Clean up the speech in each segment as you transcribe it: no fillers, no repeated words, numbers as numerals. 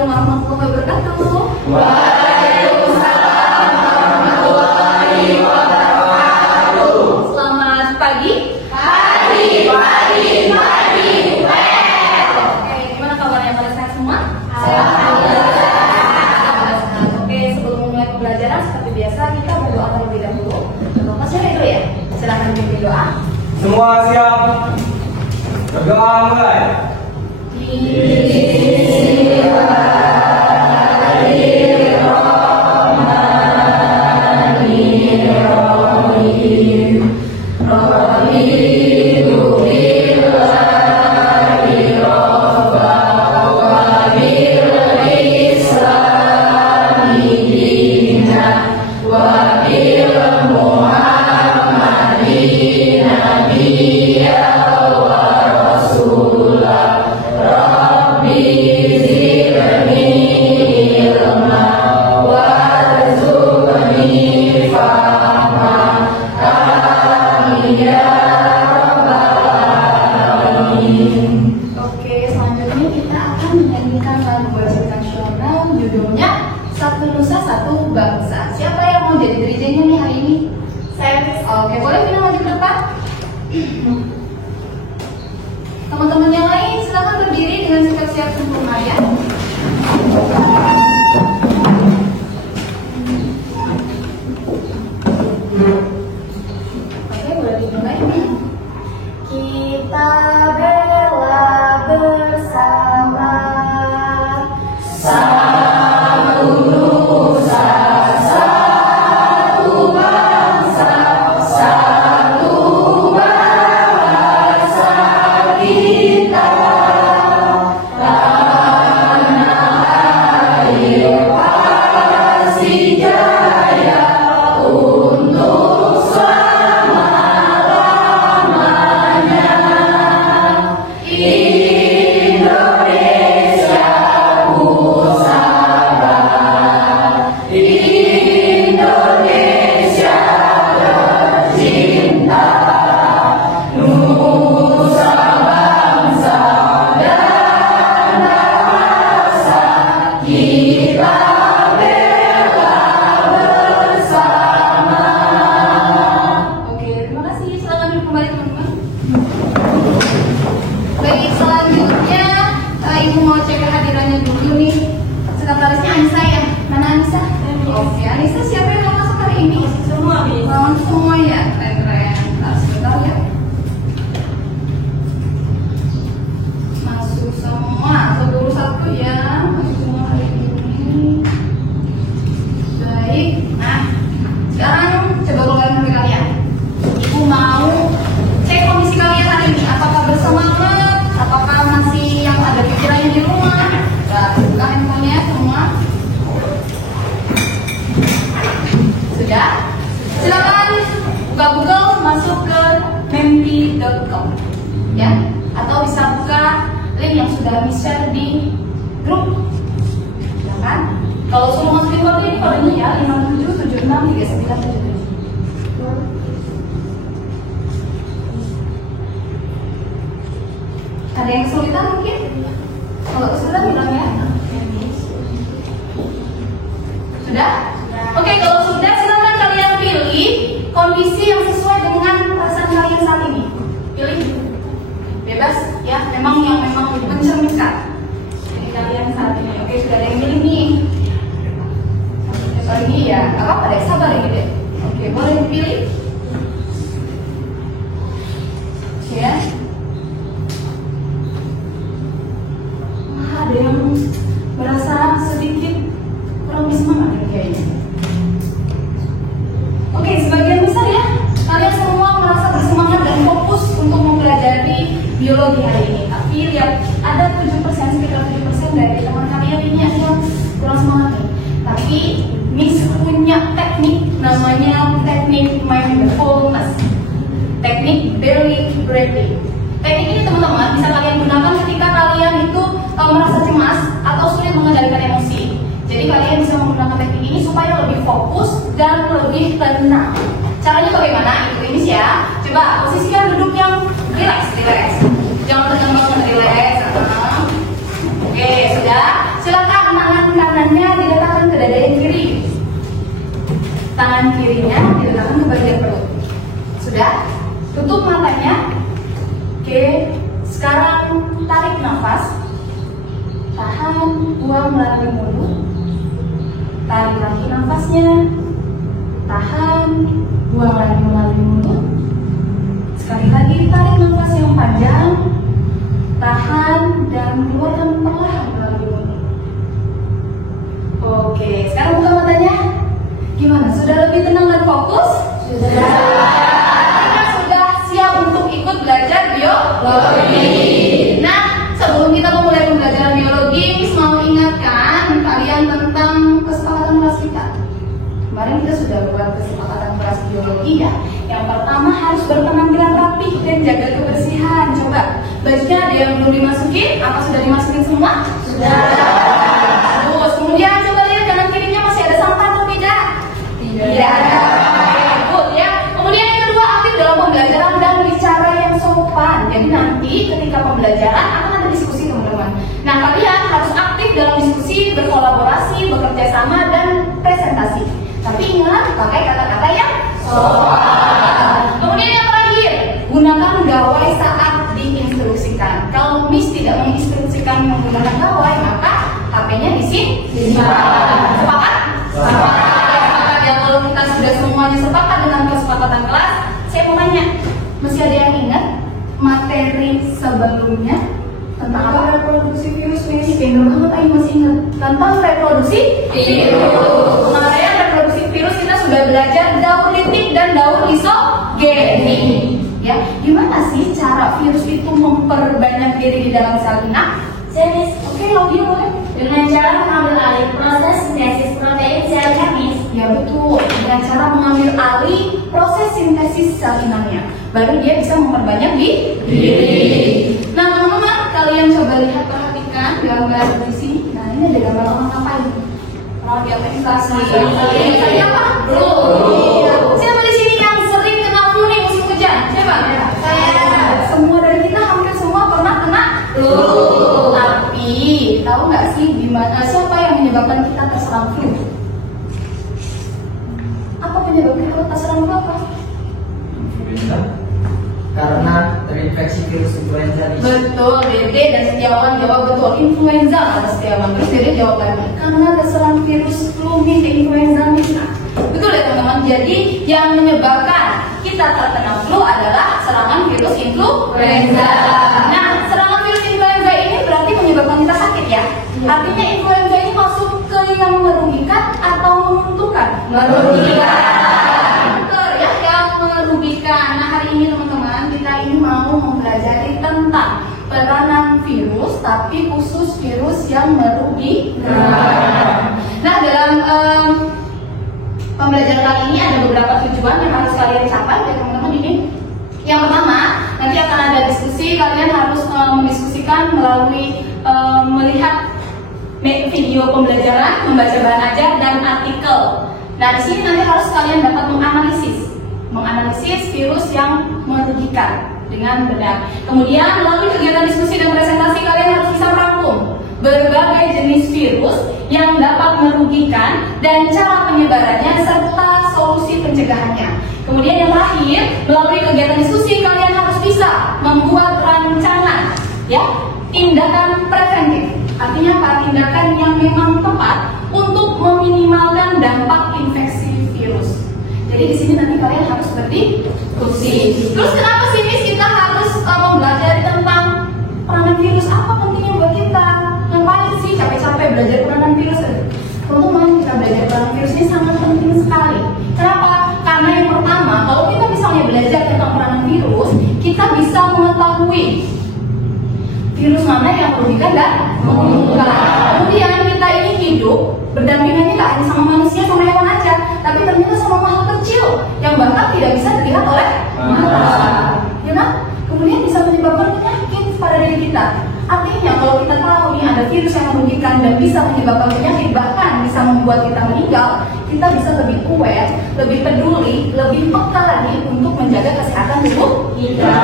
Assalamualaikum warahmatullahi wabarakatuh. Waalaikumsalam warahmatullahi wabarakatuh. Selamat pagi. Pagi. Oke, gimana kabarnya, pada sehat semua? Alhamdulillah. Oke, sebelum memulai pembelajaran seperti biasa kita berdoa terlebih dahulu. Bapak siapa itu ya? Silakan pimpin doa. Semua siap? Berdoa mulai. Oke, selanjutnya kita akan menyanyikan lagu berbasis nasional judulnya Satu Nusa Satu Bangsa. Siapa yang mau jadi dirijennya nih hari ini? Saya. Oke, boleh pindah maju ke depan. Teman-teman yang lain silakan berdiri dengan sikap siap sempurna ya. Oke, boleh dimulai nih. Kita bela bersama Satu nusa, satu bangsa, satu bahasa kita. Tanah air Pasijaya untuk selama-lamanya. Indonesia pusaka, Indonesia tercinta, nusa bangsa dan rasa kita bela bersama. Oke, terima kasih. Silakan duduk kembali teman-teman. Baik, selanjutnya Ibu mau cek kehadirannya dulu nih. Sekretarisnya Anissa ya? Mana Anissa? Oke, Anissa siapa yang mau masuk hari ini? Semua bisa. Semua ya? Keren-keren. Sebentar ya. Masuk semua, satu ya. Masuk semua hari ini. Baik, nah sekarang coba keluarin HP kalian. Ibu mau cek kondisi kalian hari ini. Apakah bersemangat? Apakah masih yang ada pikirannya di rumah? Buka handphonenya semua. Sudah? Silakan buka Google, masuk ke memdi.com ya, atau bisa buka link yang sudah di-share di grup. Silakan. Kalau suruh masukin kode ini kodenya ya 57763977. Ada yang kesulitan mungkin? Kalau kesulitan bilang ya. Sudah? Oke, kalau sudah silakan kalian pilih kondisi yang sesuai dengan perasaan kalian saat ini. Pilih bebas ya, memang yang memang mencerminkan jadi kalian saat ini. Oke, sudah ada yang pilih nih. Lagi ya, nggak apa-apa deh, sabar ya deh. Oke, boleh dipilih. Ya. Wah, ada yang merasa sedikit kurang semangat ya kayaknya. Oke, sebagian besar ya, kalian semua merasa bersemangat dan fokus untuk mempelajari biologi hari ini. Tapi lihat, ada 7%, sekitar 7% dari teman kalian ini yang kurang semangat nih. Tapi Miss punya teknik, namanya teknik mindfulness, teknik belly breathing. Teknik ini teman-teman bisa kalian gunakan ketika kalian itu merasa cemas atau sulit mengendalikan emosi. Jadi kalian bisa menggunakan teknik ini supaya lebih fokus dan lebih tenang. Caranya bagaimana? Ikutin Miss ya. Coba posisikan duduk yang relax. Jangan tegang banget, relax. Oke, sudah. Silakan Tutup matanya. Oke, sekarang tarik nafas. Tahan, buang melalui mulut. Tarik lagi nafasnya. Tahan, buang lagi melalui mulut. Sekali lagi tarik nafas yang panjang. Tahan dan keluarkan perlahan melalui mulut. Oke, sekarang buka matanya. Gimana? Sudah lebih tenang dan fokus? Sudah. Kita sudah siap untuk ikut belajar biologi. Nah, sebelum kita memulai pembelajaran biologi, Miss mau ingatkan kalian tentang kesepakatan kelas kita. Kemarin kita sudah buat kesepakatan kelas biologi ya. Yang pertama harus berpenampilan rapi dan jaga kebersihan. Coba, bajunya ada yang belum dimasukin? Apa sudah dimasukin semua? Sudah. Terus, kemudian coba lihat kanan kirinya masih ada sampah atau tidak? Tidak ada. Good ya. Kemudian yang kedua, aktif dalam pembelajaran dan bicara yang sopan. Jadi nanti ketika pembelajaran akan ada diskusi teman-teman. Nah, kalian harus aktif dalam diskusi, berkolaborasi, bekerja sama dan presentasi. Tapi ingat pakai kata-kata yang sopan. Kemudian yang terakhir, gunakan gawai saat diinstruksikan. Kalau Miss tidak menginstruksikan menggunakan gawai, maka HP-nya disimpan. Sepakat? Sepakat ya. Kalau kita sudah semuanya sepakat dengan kesepakatan kelas, saya mau tanya, masih ada yang ingat materi sebelumnya tentang apa? Reproduksi virus. Pintar banget, Ayo masih ingat tentang reproduksi virus. Kemarin reproduksi virus kita sudah belajar daur litik dan daur isogeni. Ya, gimana sih cara virus itu memperbanyak diri di dalam sel inang? Jenis Oke, Laudia boleh. dengan cara mengambil alih proses sintesis protein sel kamis. Ya betul, dengan cara mengambil alih proses sintesis sel inangnya, baru dia bisa memperbanyak diri. Nah teman-teman, kalian coba lihat, perhatikan gambar di sini. Nah ini ada gambar orang ngapain? Orang di aplikasi. Tadi apa? Iya. Siapa di sini yang sering kena flu nih musim hujan? Siapa? Saya. Semua dari kita hampir semua pernah kena flu. Tapi tahu nggak sih siapa yang menyebabkan kita terserang flu? Apa penyebabnya kalau terserang flu apa? Influenza. Karena terinfeksi virus influenza. Betul, Dede dan Setiawan jawab betul. Influenza kata Setiawan. Terus Dede jawab lagi, karena terserang virus flu nih, influenza nih. Nah, betul ya teman-teman. Jadi yang menyebabkan kita terkena flu adalah serangan virus influenza. Nah, serangan virus influenza ini berarti menyebabkan kita sakit ya. Artinya influenza ini masuk ke yang merugikan atau menguntungkan? Merugikan. Betul ya, yang merugikan. Nah hari ini teman-teman kita ini mau mempelajari tentang peranan virus, tapi khusus virus yang merugikan. Nah dalam pembelajaran kali ini ada beberapa tujuan yang harus kalian capai ya teman-teman ini. Yang pertama, nanti akan ada diskusi. Kalian harus mendiskusikan melalui melihat video pembelajaran, membaca bahan ajar dan artikel. Nah di sini nanti harus kalian dapat menganalisis virus yang merugikan dengan benar. Kemudian melalui kegiatan diskusi dan presentasi kalian harus bisa merangkum berbagai jenis virus yang dapat merugikan dan cara penyebarannya serta solusi pencegahannya. Kemudian yang terakhir, melalui kegiatan diskusi kalian harus bisa membuat rancangan ya, tindakan preventif. Artinya apa? Tindakan yang memang tepat untuk meminimalkan dampak infeksi virus. Jadi di sini nanti kalian harus berdiskusi. Terus kenapa sih Miss kita harus mempelajari tentang peranan virus? Apa pentingnya buat kita? Ngapain sih capek-capek belajar peranan virus? Teman-teman, kita belajar peranan virus ini sangat penting sekali. Kenapa? Karena yang pertama, kalau kita misalnya belajar tentang peranan virus, kita bisa mengetahui virus mana yang merugikan dan menguntungkan. Kemudian kita ini hidup berdampingannya tidak hanya sama manusia, sama hewan aja, tapi ternyata sama makhluk kecil yang bahkan tidak bisa dilihat oleh mata. Ya kan? Kemudian bisa menyebabkan penyakit pada diri kita. Artinya kalau kita tahu nih ada virus yang merugikan dan bisa menyebabkan penyakit, bahkan bisa membuat kita meninggal, kita bisa lebih aware, lebih peduli, lebih peka lagi untuk menjaga kesehatan tubuh kita,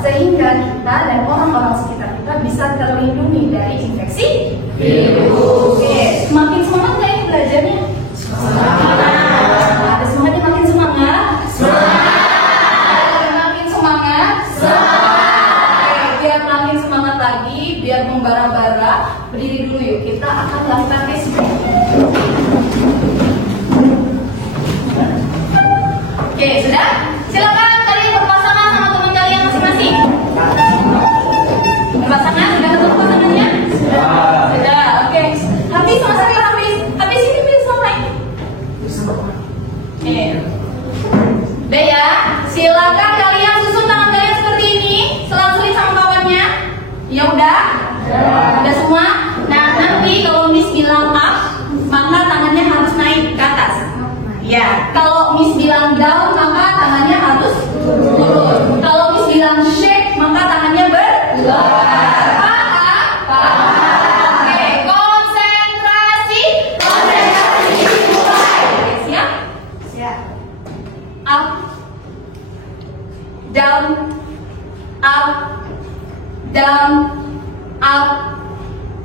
sehingga kita dan orang-orang sekitar kita bisa terlindungi dari infeksi virus. Oke, semakin semangat nggak ini belajarnya? Semangat. Ada semangatnya, makin semangat. Semangat. Makin semangat. lagi biar membara-bara. Berdiri dulu yuk, kita akan lakukan tes. Oke, sudah? Silakan kalian berpasangan sama teman kalian masing-masing. Berpasangan, sudah ketemu pasangannya? Sudah, oke. Habis sama-sama habis. Habis ini bisa sampai. Oke. Udah ya, silakan kalian susun tangan kalian seperti ini, selang-seling sama kawannya. Ya udah? Udah semua? Nah, nanti kalau Miss bilang up, maka tangannya harus naik ke atas. Ya, kalau Miss bilang down, maka tangannya harus turun. Kalau Miss bilang shake, maka tangannya bergerak. Paham? Oke, konsentrasi. Konsentrasi, mulai. Oke, siap? Siap. Up, down, up, down, up,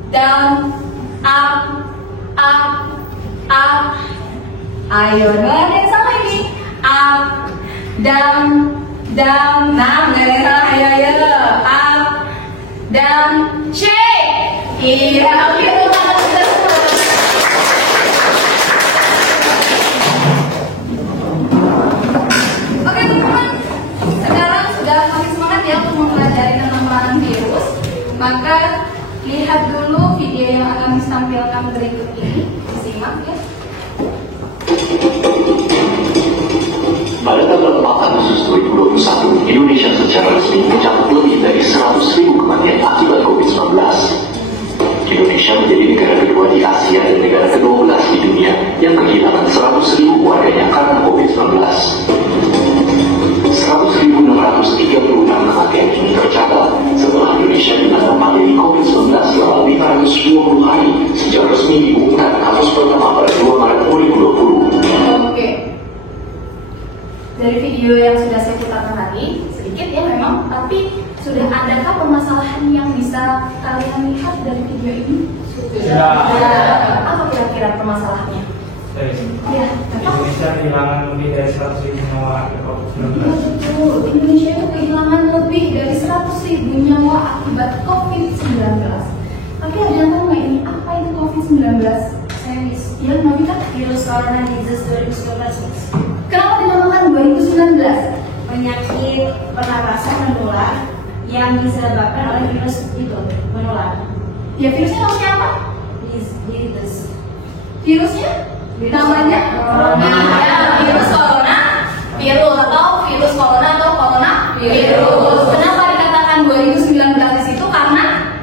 down, up, up. Ayo, ada yang sama ini. Up, down, down. Nah, benar yang salah. Ayo. Up, down, shake. Iya, gitu. Oke, teman-teman. Sekarang sudah makin semangat ya untuk mempelajari tentang peranan virus. Maka lihat dulu video yang akan ditampilkan berikut ini. Disimak ya. Pada tanggal 4 Agustus 2021, Indonesia secara resmi mencatat lebih dari 100.000 kematian akibat COVID-19. Indonesia menjadi negara kedua di Asia dan negara ke-12 di dunia yang kehilangan 100.000 warganya karena COVID-19. 100.636 kematian ini tercatat setelah Indonesia dilanda pandemi COVID-19 selama 520 hari sejak resmi diumumkan kasus pertama pada 2 Maret 2020. Oke. Dari video yang sudah saya putarkan tadi, sedikit ya memang, tapi sudah adakah permasalahan yang bisa kalian lihat dari video ini? Sudah. Apa kira-kira permasalahannya? Ya, Indonesia kehilangan lebih dari 100.000 nyawa akibat COVID-19. betul. Indonesia itu kehilangan lebih dari 100.000 nyawa akibat COVID-19. Tapi ada yang tahu nggak ini apa itu COVID-19? Saya ya, Novita, Virus Corona Disease 2019. kenapa dinamakan 2019? Penyakit pernapasan menular yang disebabkan oleh virus itu menular. Ya, virusnya namanya apa? Virus. Virusnya? Namanya? Ya, virus corona virus atau virus corona atau corona virus. Kenapa dikatakan 2019 di situ? Karena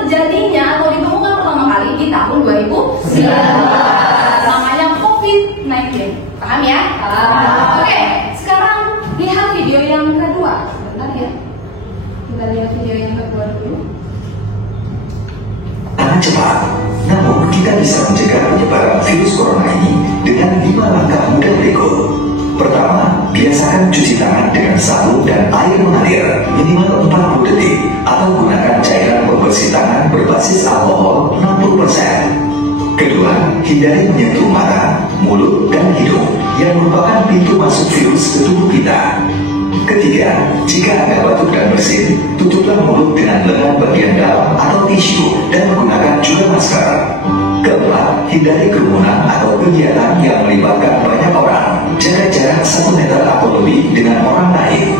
terjadinya atau ditemukan pertama kali di tahun 2019. Namanya COVID-19. Paham ya? Oke, sekarang lihat video yang kedua. Sebentar ya. Kita lihat video yang kedua dulu. Sangat cepat, namun kita bisa mencegah penyebaran virus corona ini dengan 5 langkah mudah berikut. Pertama, biasakan cuci tangan dengan sabun dan air mengalir minimal 40 detik atau gunakan cairan pembersih tangan berbasis alkohol 60%. Kedua, hindari menyentuh mata, mulut, dan hidung yang merupakan pintu masuk virus ke tubuh kita. Ketiga, jika Anda batuk dan bersin, tutuplah mulut dengan lengan bagian dalam atau tisu dan menggunakan juga masker. Keempat, hindari kerumunan atau kegiatan yang melibatkan banyak orang. Jaga jarak 1 meter atau lebih dengan orang lain.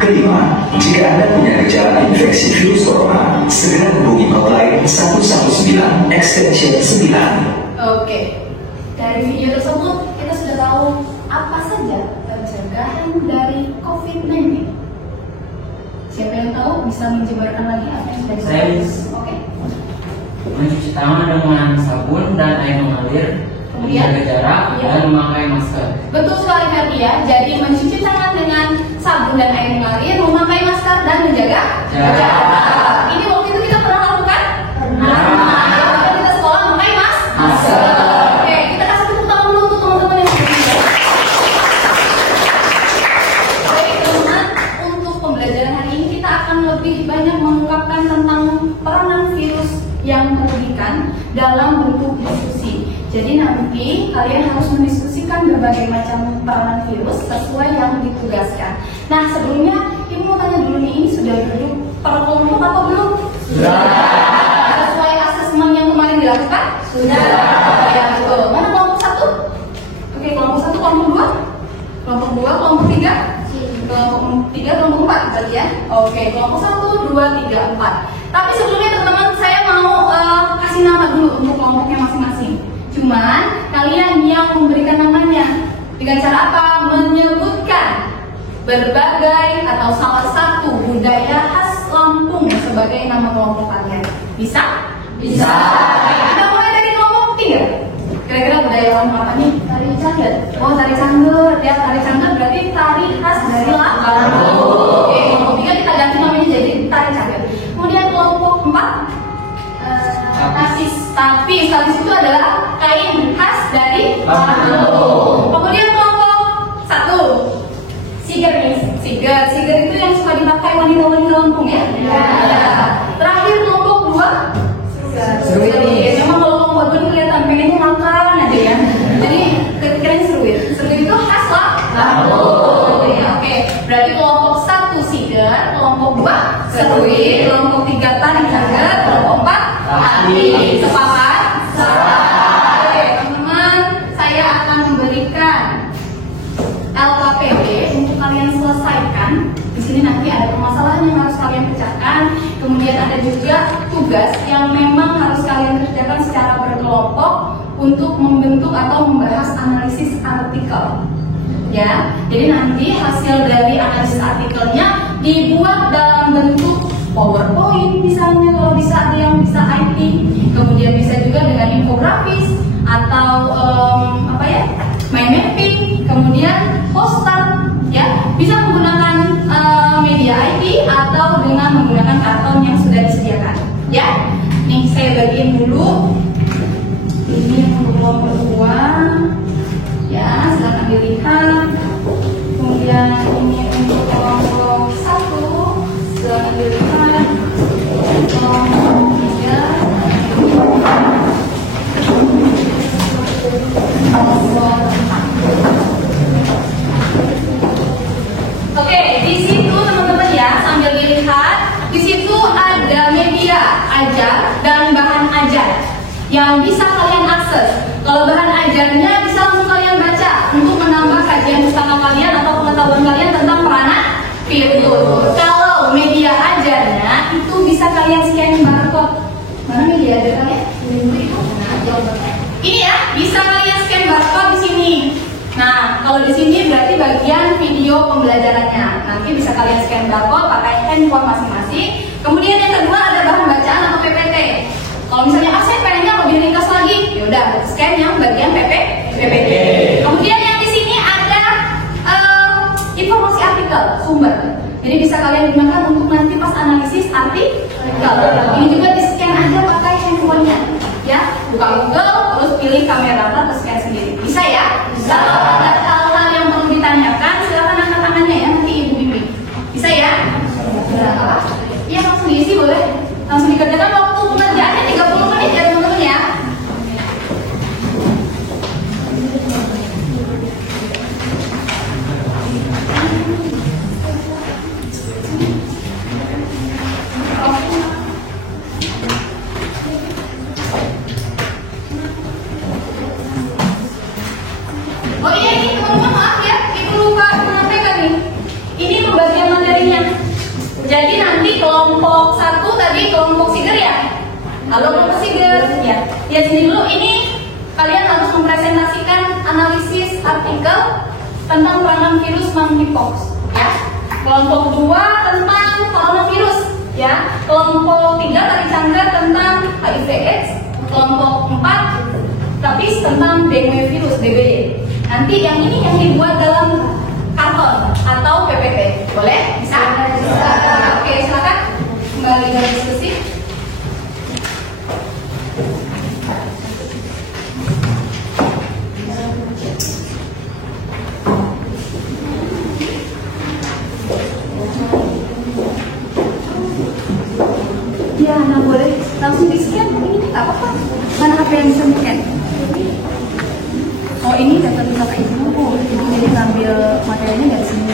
Kelima, jika Anda punya gejala infeksi virus corona, segera hubungi hotline 119 extension 9. Oke, dari video tersebut kita sudah tahu apa saja pencegahan dari COVID-19. Siapa yang tahu bisa menjabarkan lagi apa yang sudah Saya. disebut? Oke. Mencuci tangan dengan sabun dan air mengalir, Kemudian? menjaga jarak, Iya. dan memakai masker. Betul sekali Ferdi ya. Jadi mencuci tangan dengan sabun dan air mengalir, memakai masker dan menjaga jarak. Ini waktu itu kita pernah lakukan? Pernah. Ya, waktu kita sekolah memakai masker. Oke, kita kasih tepuk tangan dulu untuk teman-teman yang di sini. Baik teman-teman, untuk pembelajaran hari ini kita akan lebih banyak mengungkapkan tentang peranan virus yang merugikan dalam bentuk diskusi. Jadi nanti kalian harus mendiskusikan berbagai macam peranan virus sesuai yang ditugaskan. Nah, sebelumnya Ibu semuanya dulu nih, ini sudah duduk per kelompok apa belum? Sudah. Sesuai asesmen yang kemarin dilakukan? Sudah. Ya betul. Mana kelompok 1? Oke, kelompok 1, kelompok 2? Kelompok 2, kelompok 3? Kelompok 3, kelompok 4 berarti ya? Oke, kelompok 1, 2, 3, 4. Tapi sebelumnya teman-teman saya mau kasih nama dulu untuk kelompoknya masing-masing. Cuman kalian yang memberikan namanya dengan cara apa? Menyebutkan berbagai atau salah satu budaya khas Lampung sebagai nama kelompok kalian. Bisa? Bisa. Kita mulai dari kelompok 3. Kira-kira budaya Lampung apa nih? Tari cangger. Oh, tari cangger. Ya, tari cangger berarti tari khas dari Lampung. Oke, kelompok 3 kita ganti namanya jadi tari cangger. Kemudian kelompok 4 tapis itu adalah kain khas dari Lampung. Kemudian kelompok 1 Siger itu yang suka dipakai wanita-wanita Lampung ya? Ya. Terakhir kelompok 2 Seruit. Memang kalau kelompok 2 kelihatan pengennya makan aja ya. Jadi keren seruit. Seruit itu khas Lampung. Oke. Berarti kelompok 1 Siger, kelompok 2 Seruit, kelompok 3 tari cangger, kelompok 4 tapis. Sepakat? Oke, teman-teman, saya akan memberikan LKPD untuk kalian selesaikan. Di sini nanti ada permasalahan yang harus kalian pecahkan. Kemudian ada juga tugas yang memang harus kalian kerjakan secara berkelompok untuk membentuk atau membahas analisis artikel. Ya, jadi nanti hasil dari analisis artikelnya dibuat dalam bentuk PowerPoint misalnya, kalau bisa ada yang bisa IT. Kemudian bisa juga dengan infografis atau mind mapping, kemudian poster, ya bisa menggunakan media IT atau dengan menggunakan karton yang sudah disediakan, ya. Nih saya bagiin dulu. Ini untuk kelompok 2, ya silakan dilihat. Kemudian ini untuk kelompok 1, silakan dilihat. Kelompok 3. Oke, di situ teman-teman ya, sambil dilihat, di situ ada media ajar dan bahan ajar yang bisa kalian akses. Kalau bahan ajarnya bisa langsung kalian baca untuk menambah kajian pustaka kalian atau pengetahuan kalian tentang peranan virus. Kalau media ajarnya itu bisa kalian scan barcode. Mana media ajar kalian? Ini ya, bisa kalian scan barcode di sini. Nah, kalau di sini berarti bagian video pembelajarannya. Nanti bisa kalian scan barcode pakai handphone masing-masing. Kemudian yang kedua ada bahan bacaan atau PPT. Kalau misalnya saya pengennya lebih ringkas lagi, yaudah scan yang bagian PPT. Kemudian yang di sini ada informasi artikel sumber. Jadi bisa kalian gunakan untuk nanti pas analisis artikel. Ini juga di scan aja pakai handphonenya. Ya, buka Google, terus pilih kamera terus scan sendiri. Bisa ya? Bisa. Kalau ada hal-hal yang perlu ditanyakan, silakan angkat tangannya ya, nanti ibu bimbing. Bisa ya? Bisa. Iya, langsung diisi boleh. Langsung dikerjakan, waktu pengerjaannya 30 menit ya teman-teman ya. Oh iya, ini teman-teman maaf ya, ibu lupa menyampaikan nih. Ini pembagian materinya. Jadi nanti kelompok 1 tadi kelompok Siger ya. Halo kelompok Siger ya. Lihat sini dulu, ini kalian harus mempresentasikan analisis artikel tentang peranan virus monkeypox ya. Kelompok 2 tentang coronavirus ya. Kelompok 3 tari cangger tentang HIV/AIDS. Kelompok 4 tapis tentang dengue virus DBD. Nanti yang ini yang dibuat dalam karton atau PPT. Boleh? Bisa? Bisa. Oke, silakan kembali ke diskusi. Ya, nah boleh langsung di scan. Ini nggak apa-apa. Mana HP yang bisa scan? Oh ini data-data ibu, jadi ngambil materialnya dari sini.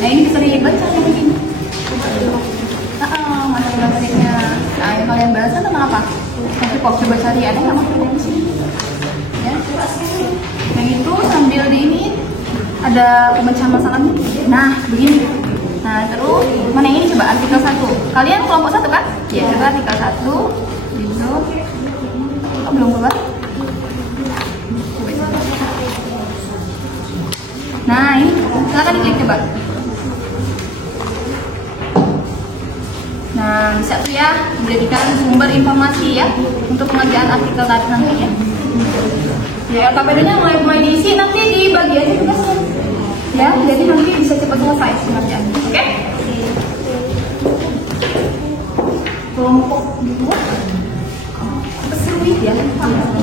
Nah ini bisa di baca yang begini. Materi-materinya. Nah, yang kalian bahas kan tentang apa? Nanti kok coba cari ada nggak materi di sini? Ya, yang itu sambil di ini ada pemecah masalahnya. Nah, begini. Nah, terus mana yang ini coba artikel 1. Kalian kelompok 1 kan? Ya, coba artikel 1. Itu. Oh, belum keluar. Nah, ini silakan diklik coba. Nah, bisa tuh ya, menjadikan sumber informasi ya untuk pengerjaan artikel tadi nanti ya. Ya, LKPD-nya mulai diisi, nanti dibagi aja tugasnya. Ya, jadi nanti bisa cepat selesai pengerjaan. Oke? Kelompok dua pesulit ya.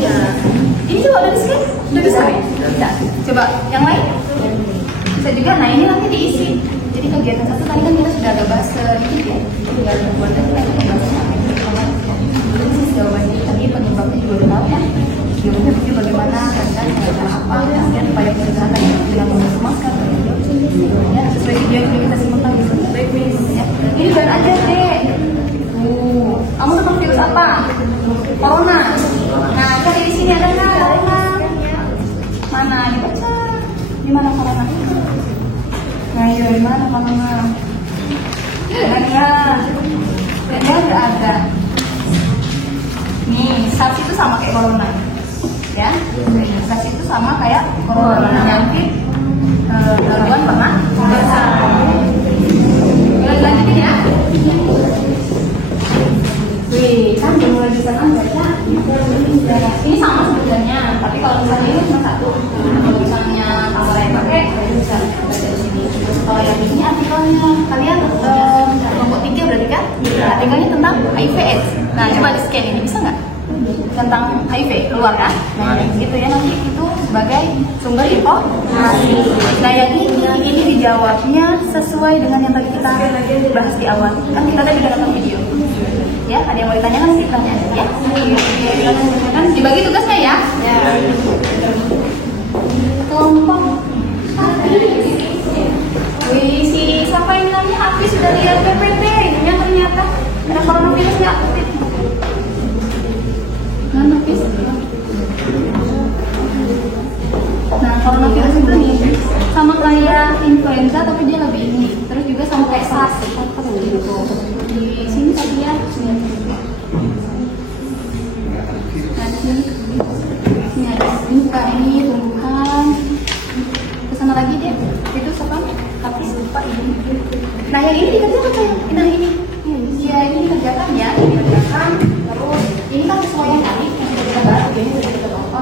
Iya. Ini coba udah di-scan? Udah bisa? Bisa. Coba yang lain? Bisa juga. Nah, ini nanti diisi. Jadi kegiatan 1 tadi kan kita sudah agak bahas sedikit ya. Tinggal buat tadi kita bahasnya apa itu jawabannya tadi penyebabnya juga udah tahu kan. Jawabannya itu bagaimana dan dengan apa kemudian upaya pencegahan dengan menggunakan masker ya sesuai video yang kita simak tadi ya. Ini bahan aja deh. Kamu tentang virus apa? Corona. Nah, cari di sini ada nggak? Corona. Mana dibaca? Di mana corona itu? Nah, iya, di mana corona? Ada, nggak ada. Nih, SARS itu sama kayak corona, ya. SARS itu sama kayak corona. Penyakit gangguan pernafasan. Lanjutin ya. Wih, kan udah mulai bisa kan baca. Ini sama sebenarnya, tapi kalau misalnya ini cuma 1. Kalau misalnya kalau yang pakai bisa baca di sini. Kalau yang ini artikelnya kalian kelompok 3 berarti kan? Artikelnya tentang HIV/AIDS. Nah, coba di scan ini bisa nggak? Tentang HIV keluar kan? Nah, gitu ya, nanti itu sebagai sumber informasi. Nah, yang ini dijawabnya sesuai dengan yang tadi kita bahas di awal. Kan kita tadi udah nonton video. Ya, ada yang mau ditanyakan nanti tanya ya. Kan dibagi tugasnya ya. Kelompok wih, si siapa yang namanya Hafiz sudah lihat PPT, ini ternyata ada coronavirusnya aktif. Mana Hafiz? Nah, coronavirus itu nih sama kayak influenza tapi dia lebih ini. Terus juga sama kayak SARS gitu. Di sini tadi ya. Nah, ini ada ini tumbuhan. Kesana lagi deh. Itu siapa? Tapi lupa ini. Nah, yang ini dikerjakan kayak nah ini. Ya, ini dikerjakan ya, dikerjakan. Terus ini kan sesuai yang tadi yang kita bahas, ini udah kita bawa.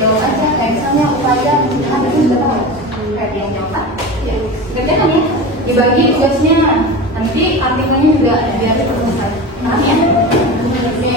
Jawab aja kayak misalnya upaya pencegahan itu sudah tahu. Kayak yang jawab. Ya, kerjakan ya. Dibagi tugasnya. Nanti artikelnya juga ada biar terus. Nah, ya. Oke.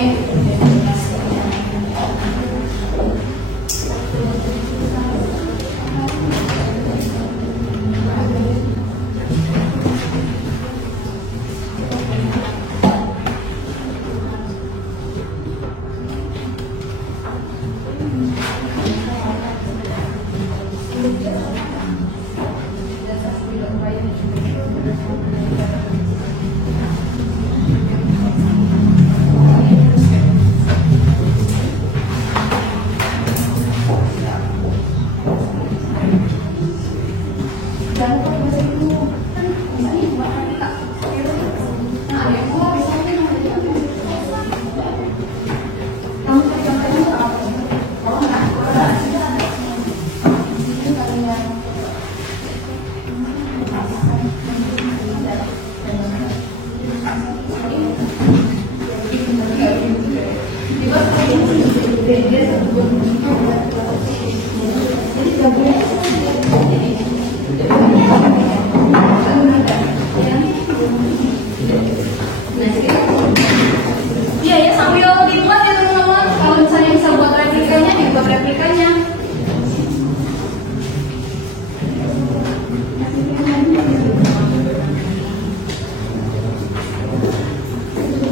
Iya ya, sambil dibuat ya teman-teman. Kalau misalnya bisa buat replikanya, dibuat replikanya.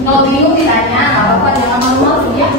Kalau bingung ditanya, nggak apa-apa, jangan malu-malu ya.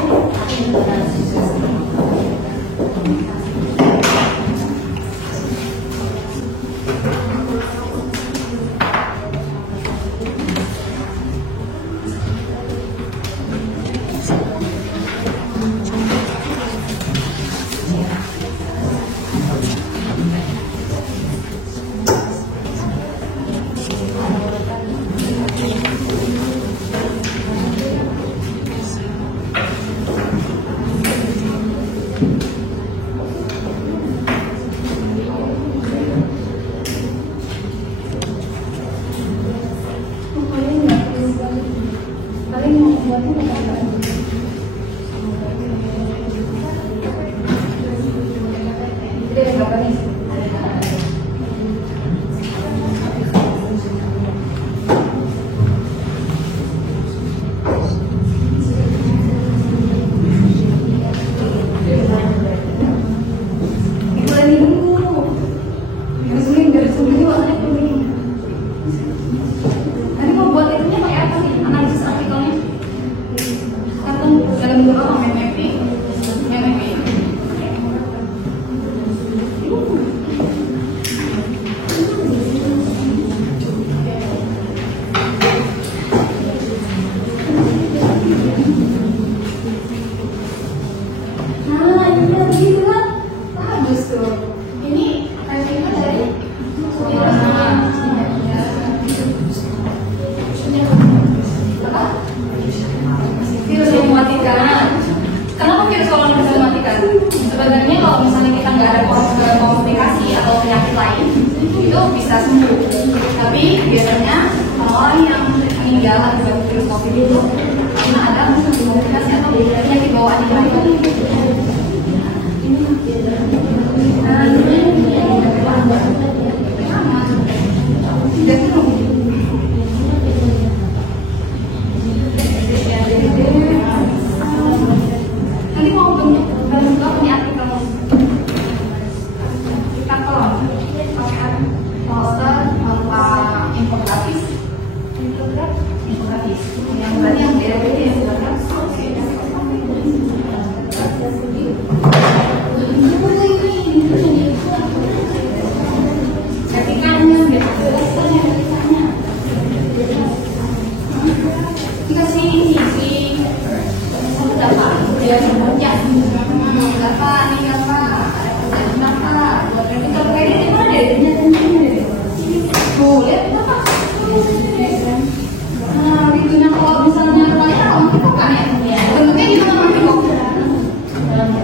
sebenarnya kalau misalnya kita nggak ada komplikasi atau penyakit lain itu bisa sembuh. Tapi biasanya orang yang meninggal akibat virus COVID itu karena ada komplikasi atau penyakit bawaan yang lain. Nanti mau bentuk penyakit kamu kita tolong pakai poster tanpa infografis yang berarti yang beda-beda ya settingannya dikasih ini sih dapat dia semuanya dapat nih dapat ada kerjaan dapat buat medical credit itu ada tuh lihat dapat nah itunya kalau misalnya kalau kita kan ya bentuknya gimana nanti kok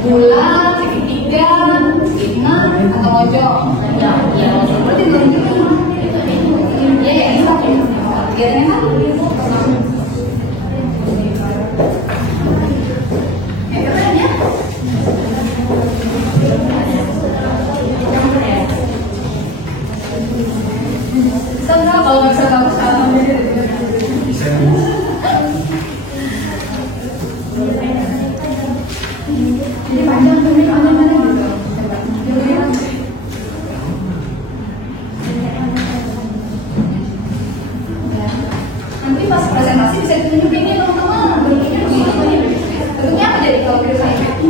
bulat segitiga segitiga atau ojok ya berarti belum ya bisa kegiatannya kan bisa nggak kalau nggak bisa bagus kalau Bisa. jadi panjang tuh nih panjang gitu. Nanti pas presentasi bisa ditunjukin nih teman-teman bentuknya begini bentuknya apa jadi kalau virus HIV?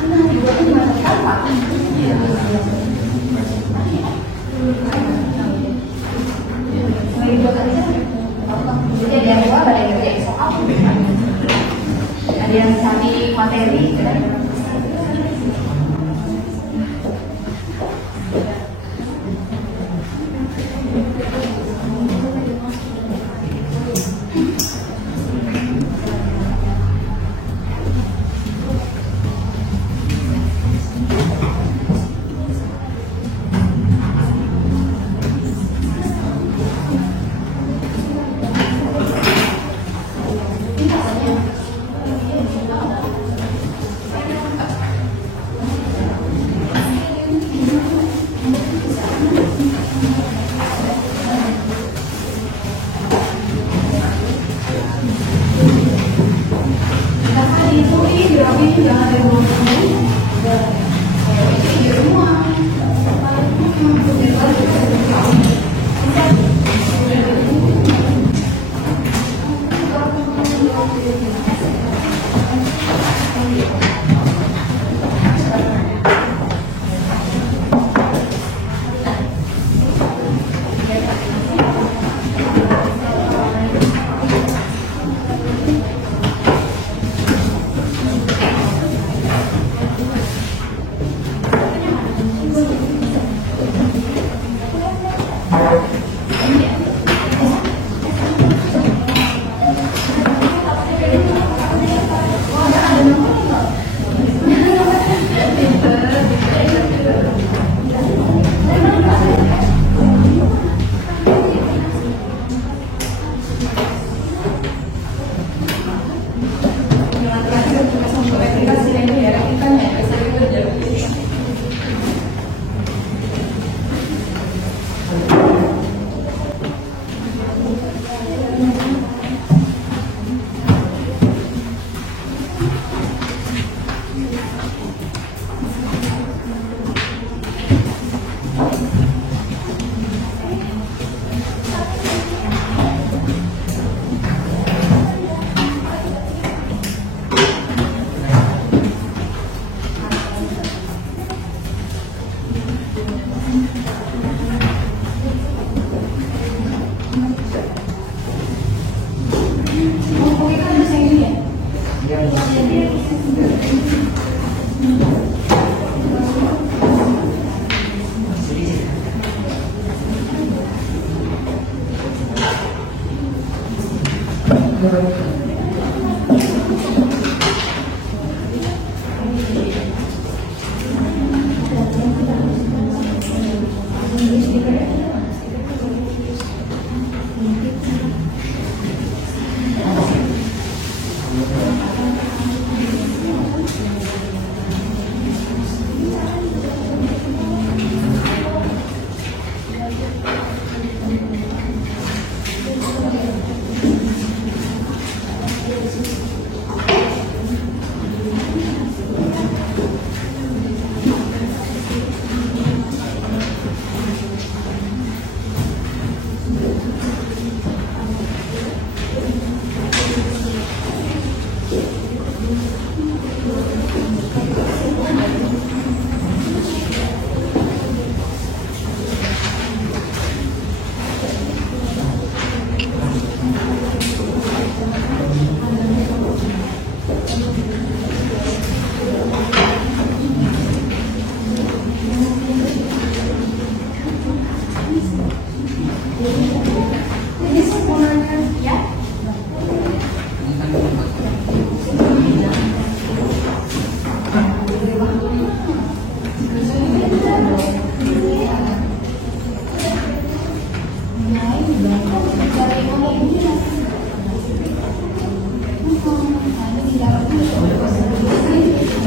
Anak juga kan cuma apa? Jadi ada yang luar, ada yang kerja soal, ada yang cari materi.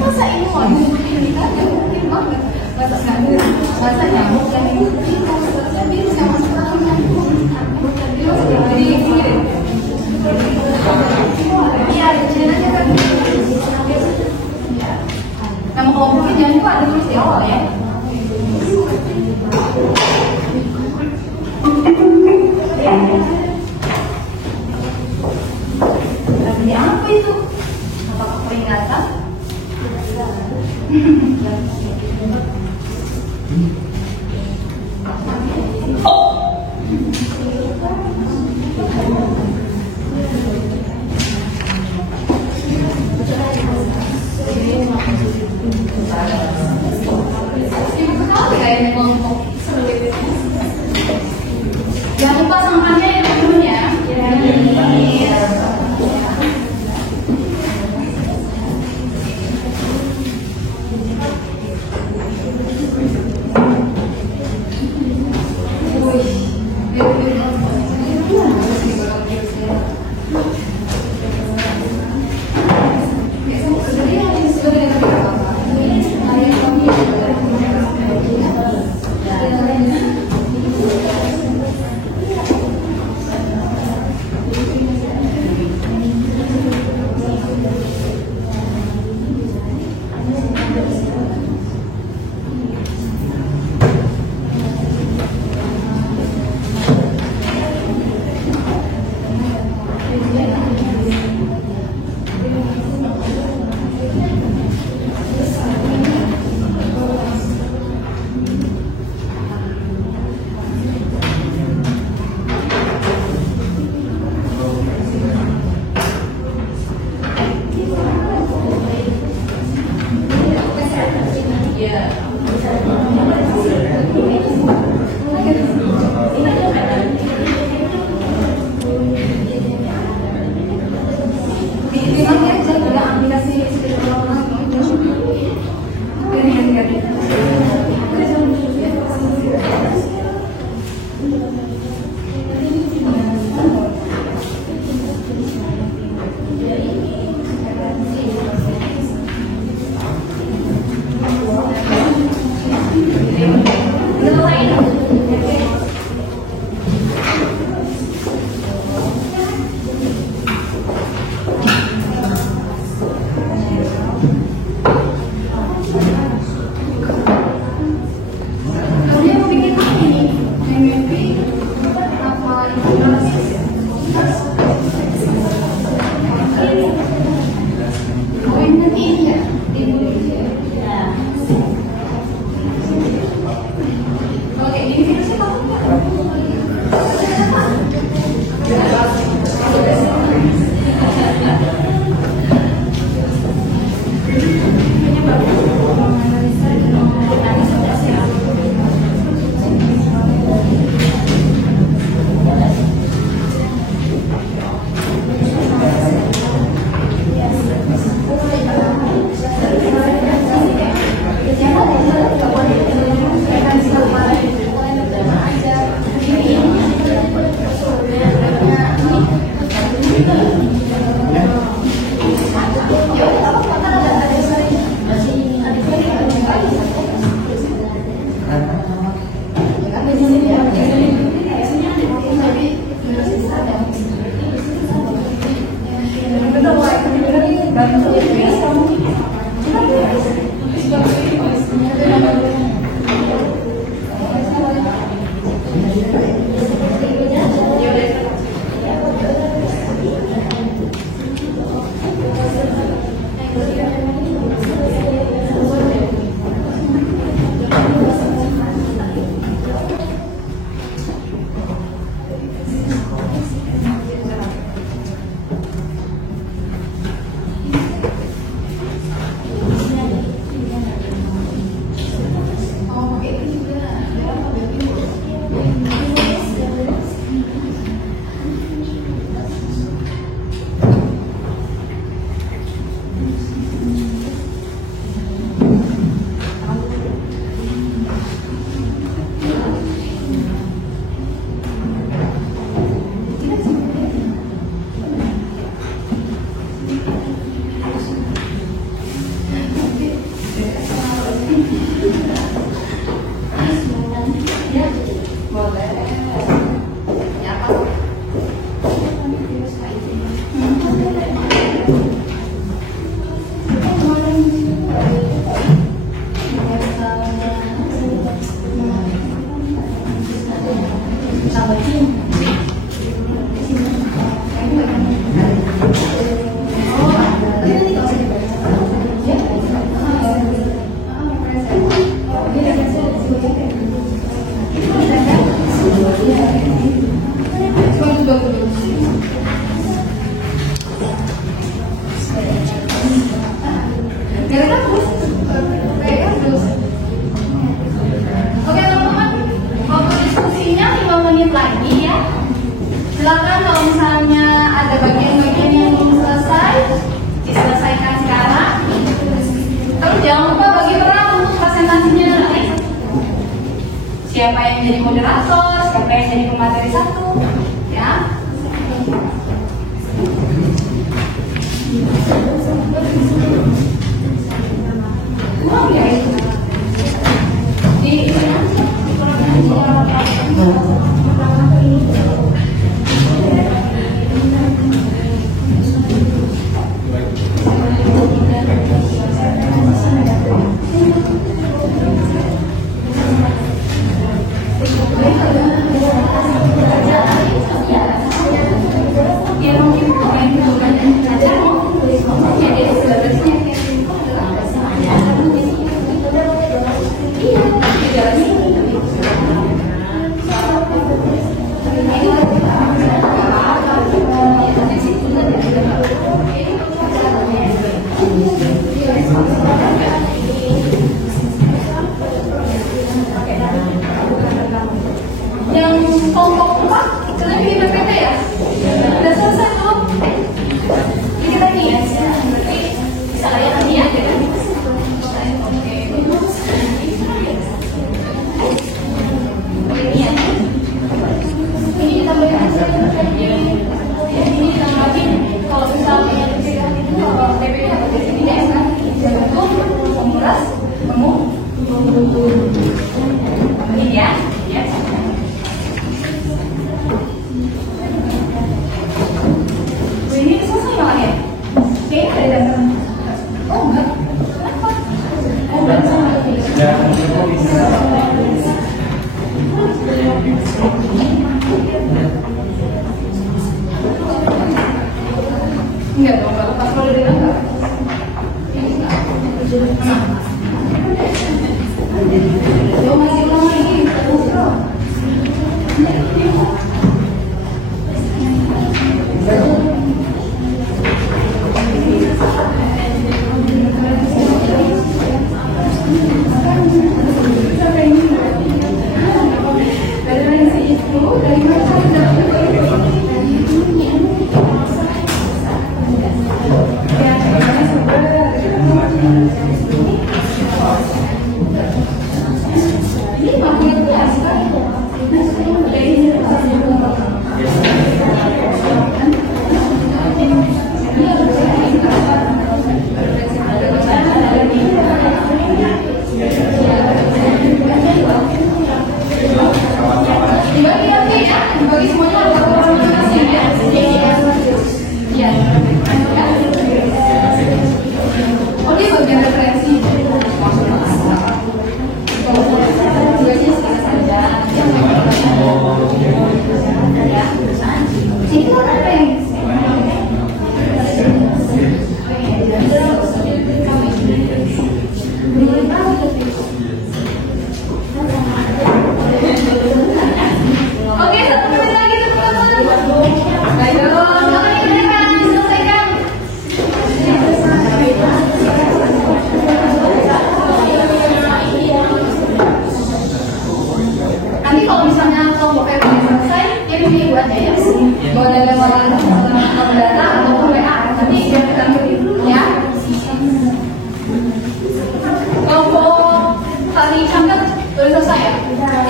Masa ini mau ini kan ya mungkin banget. Masa nggak masa nyamuk dan itu saya bisa masuk akal nyamuk. Jadi iya sebenarnya kan nama kelompoknya jangan lupa ada tulis di awal ya. Lagi apa itu? Apakah peringatan? Sibuk sekali kayaknya kelompok seru itu. Jangan lupa sampahnya ya teman-teman ya. Silakan kalau misalnya ada bagian-bagian yang belum selesai, diselesaikan sekarang. Terus jangan lupa bagi peran untuk presentasinya nanti. Siapa yang jadi moderator, siapa yang jadi pemateri satu, ya. Oh, ya. Yang kelompok 4 kalian bikin PPT ya? Udah selesai belum? Ini kita ini ya, berarti bisa lihat nanti ya. Oke. Ini ya. Ini tambahin aja. Ini tambahin. Kalau misalnya itu kalau PPT apa di sini ya kan? Jagung, menguras, ini ya. Ini selesai nggak ya? Kayaknya ada daftar. Oh enggak. Kenapa? Ada enggak dong, enggak lepas kalau dari enggak. Oh masih lama ini.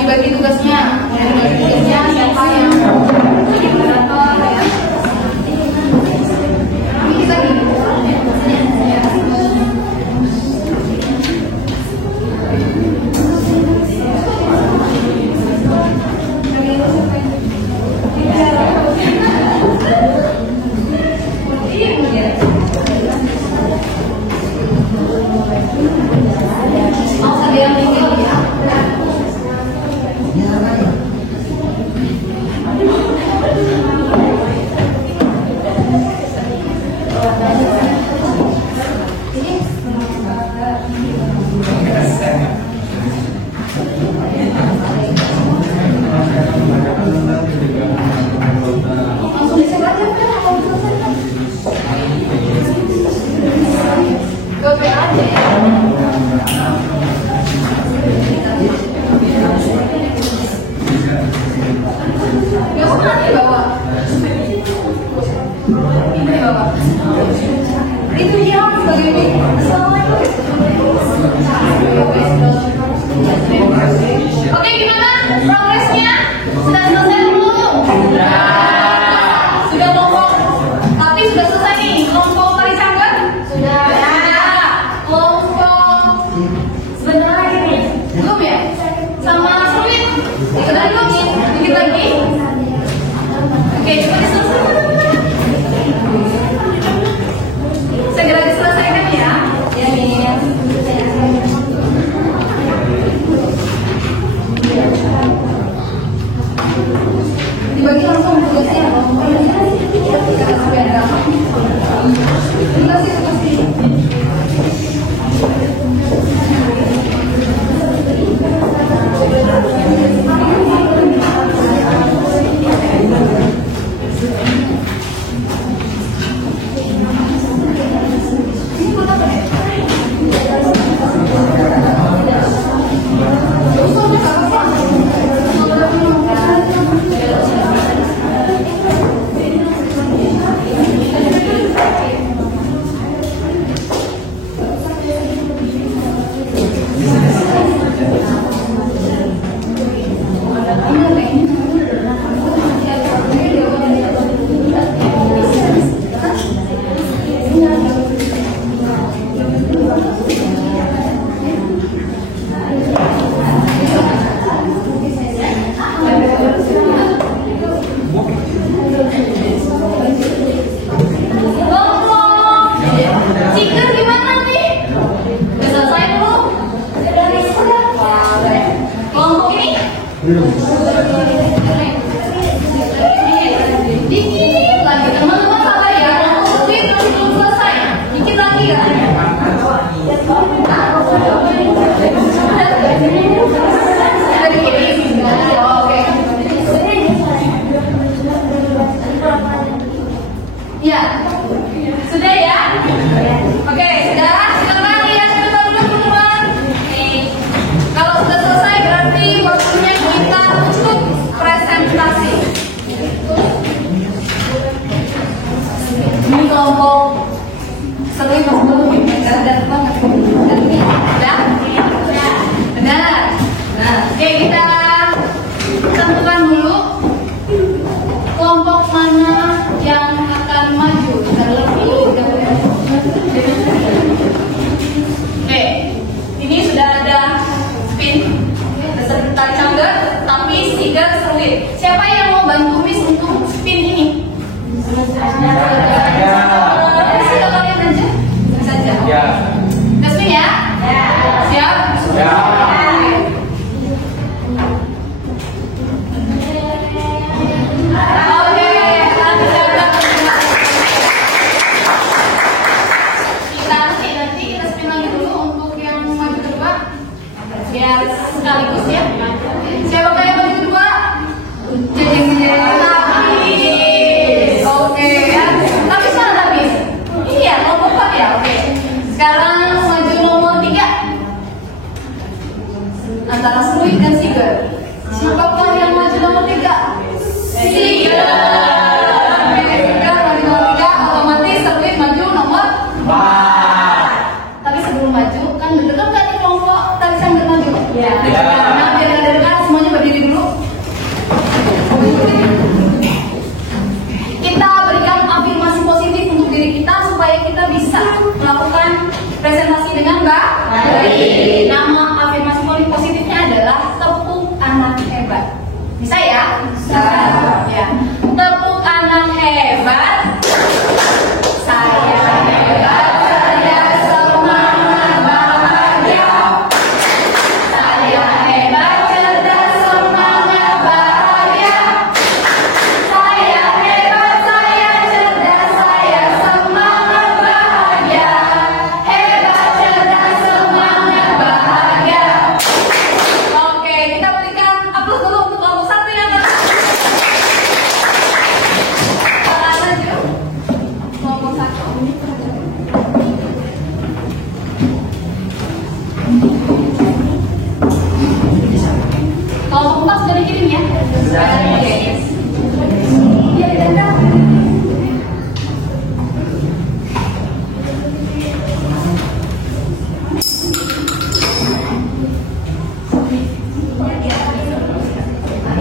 Dibagi tugasnya, siapa yang jadi moderator ya. Ini kita gini. Gak usah nanti bawa. Dikit lagi teman-teman, sabar ya. Mungkin masih belum selesai. Dikit lagi ya. Ya, sudah ya. Oke, sudah. Sekarang yang kita dulu teman-teman. Kalau sudah selesai berarti waktunya kita untuk presentasi. Ini kelompok seru yang belum cerdas banget. Sudah? Benar. Nah, oke, kita tentukan dulu kelompok mana yang akan maju terlebih dahulu. Oke, ini sudah ada spin, tali canggar, tapi stiker seruit. Siapa yang mau bantu Miss untuk spin ini? Sudah kalian aja? Saja. Ya. Udah spin ya? Siap? Ya. Oke, nanti kita spin lagi dulu untuk yang maju kedua, biar sekaligus ya. Siapa yang maju kedua? Oke ya. Tapi sana tapi ini ya nomor 4 ya. Oke. Sekarang maju nomor 3 antara Sweet dan Siger. Siapakah yang maju nomor 3? Siger. Oke, Siger maju nomor 3, otomatis Sweet maju nomor 4. Tapi sebelum maju kan deg-degan kan kelompok tadi sambil maju. Ya. Nah, biar nggak deg-degan semuanya berdiri dulu. Kita berikan afirmasi positif untuk diri kita supaya kita bisa melakukan presentasi dengan baik. Nama afirmasi positifnya adalah tepuk anak hebat. Bisa ya? Bisa. Ya. Tepuk anak hebat. Saya hebat. Saya semangat bahagia. Saya hebat, cerdas, semangat bahagia. Saya hebat, saya cerdas, saya semangat bahagia. Hebat, cerdas, semangat bahagia. Oke, kita berikan aplaus dulu untuk kelompok 1 yang menang. Tangan maju. Kelompok 1. Kelompok 4 sudah dikirim ya? Oke. Iya, dadah.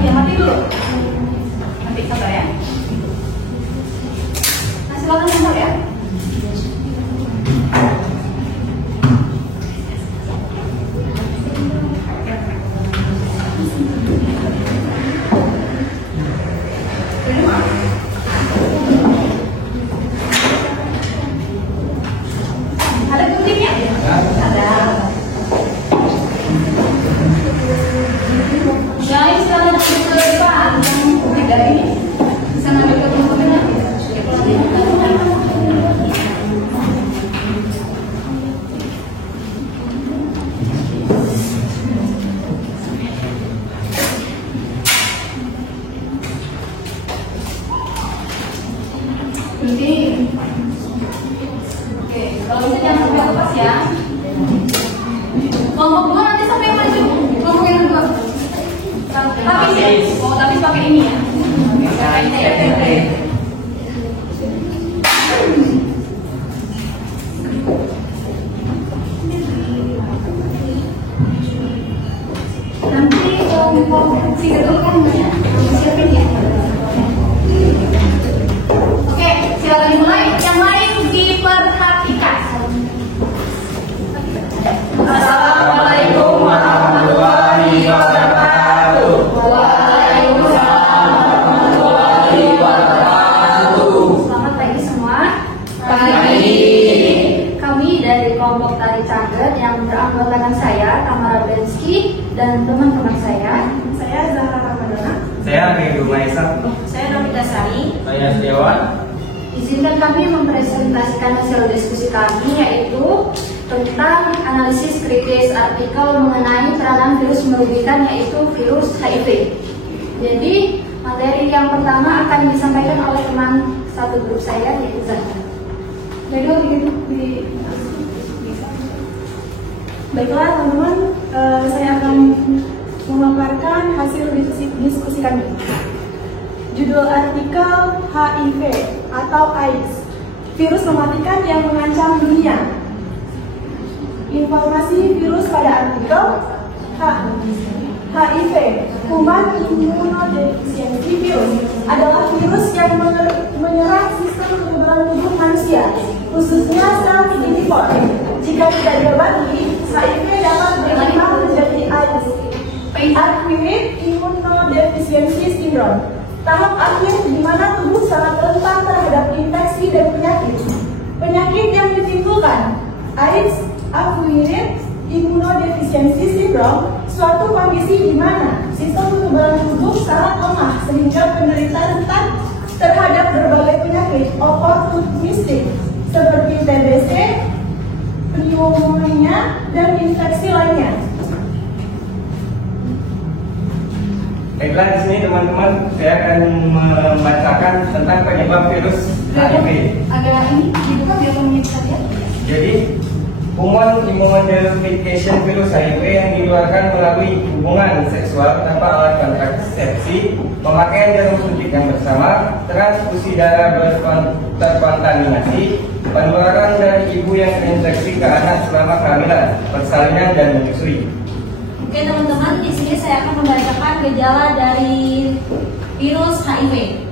Iya, mati dulu. Nanti sabar ya. Nah, silakan sabar ya. Ada guntingnya? Ada. Guys, kalau ke depan yang tidak ini bisa ngambil ke teman-teman. Gunting. Oke, kalau bisa jangan sampai lepas ya. Kelompok 2 nanti sampai maju. Kelompok yang kedua. Tapi pakai ini ya. Pakai ini ya. Nanti kelompok 3 dulu kan ya. Siapin ya. Oke, silakan dimulai. Yang lain diperhatikan. Assalamualaikum warahmatullahi wabarakatuh. Waalaikumsalam warahmatullahi wabarakatuh. Selamat pagi semua. Pagi. Kami dari kelompok tari canggar yang beranggotakan saya, Tamara Bensky, dan teman-teman saya Saya Zahra Ramadana. Saya Ridho Maisa. Saya Novita Sari. Saya Setiawan. Izinkan kami mempresentasikan hasil diskusi kami, yaitu tentang analisis kritis artikel mengenai peranan virus merugikan, yaitu virus HIV. Jadi materi yang pertama akan disampaikan oleh teman satu grup saya, yaitu Zahra. Baiklah teman-teman, saya akan memaparkan hasil diskusi kami. Judul artikel HIV atau AIDS, virus mematikan yang mengancam dunia. Informasi virus pada artikel HIV, kuman imunodefisiensi virus, adalah virus yang menyerang sistem kekebalan tubuh manusia, khususnya sel CD4. Jika tidak diobati, HIV dapat berkembang menjadi AIDS, acquired immunodefficiency syndrome, tahap akhir di mana tubuh sangat rentan terhadap infeksi dan penyakit. Penyakit yang ditimbulkan AIDS, acquired immunodefficiency syndrome, suatu kondisi di mana sistem kekebalan tubuh sangat lemah sehingga penderita rentan terhadap berbagai penyakit oportunistik seperti TBC, pneumonia, dan infeksi lainnya. Baiklah, di sini teman-teman saya akan membacakan tentang penyebab virus HIV. Agak ini dibuka biar teman-teman bisa lihat. Jadi, human immunodification virus HIV yang dikeluarkan melalui hubungan seksual tanpa alat kontrasepsi, pemakaian jarum suntik yang bersama, transfusi darah terkontaminasi, penularan dari ibu yang terinfeksi ke anak selama kehamilan, persalinan, dan menyusui. Oke teman-teman, di sini saya akan membacakan gejala dari virus HIV.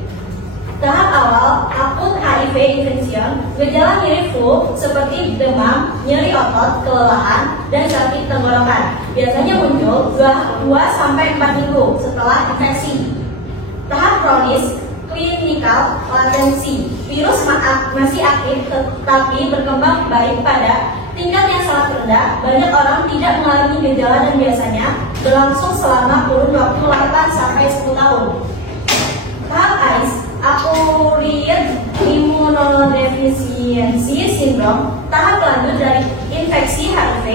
Tahap awal, akut HIV infection, gejala mirip flu seperti demam, nyeri otot, kelelahan, dan sakit tenggorokan. Biasanya muncul 2-4 minggu setelah infeksi. Tahap kronis, clinical latency, virus masih aktif tetapi berkembang baik pada tingkat yang sangat rendah. Banyak orang tidak mengalami gejala dan biasanya berlangsung selama kurun waktu 8-10 tahun. Tahap AIDS, acquired immunodefficiency syndrome, tahap lanjut dari infeksi HIV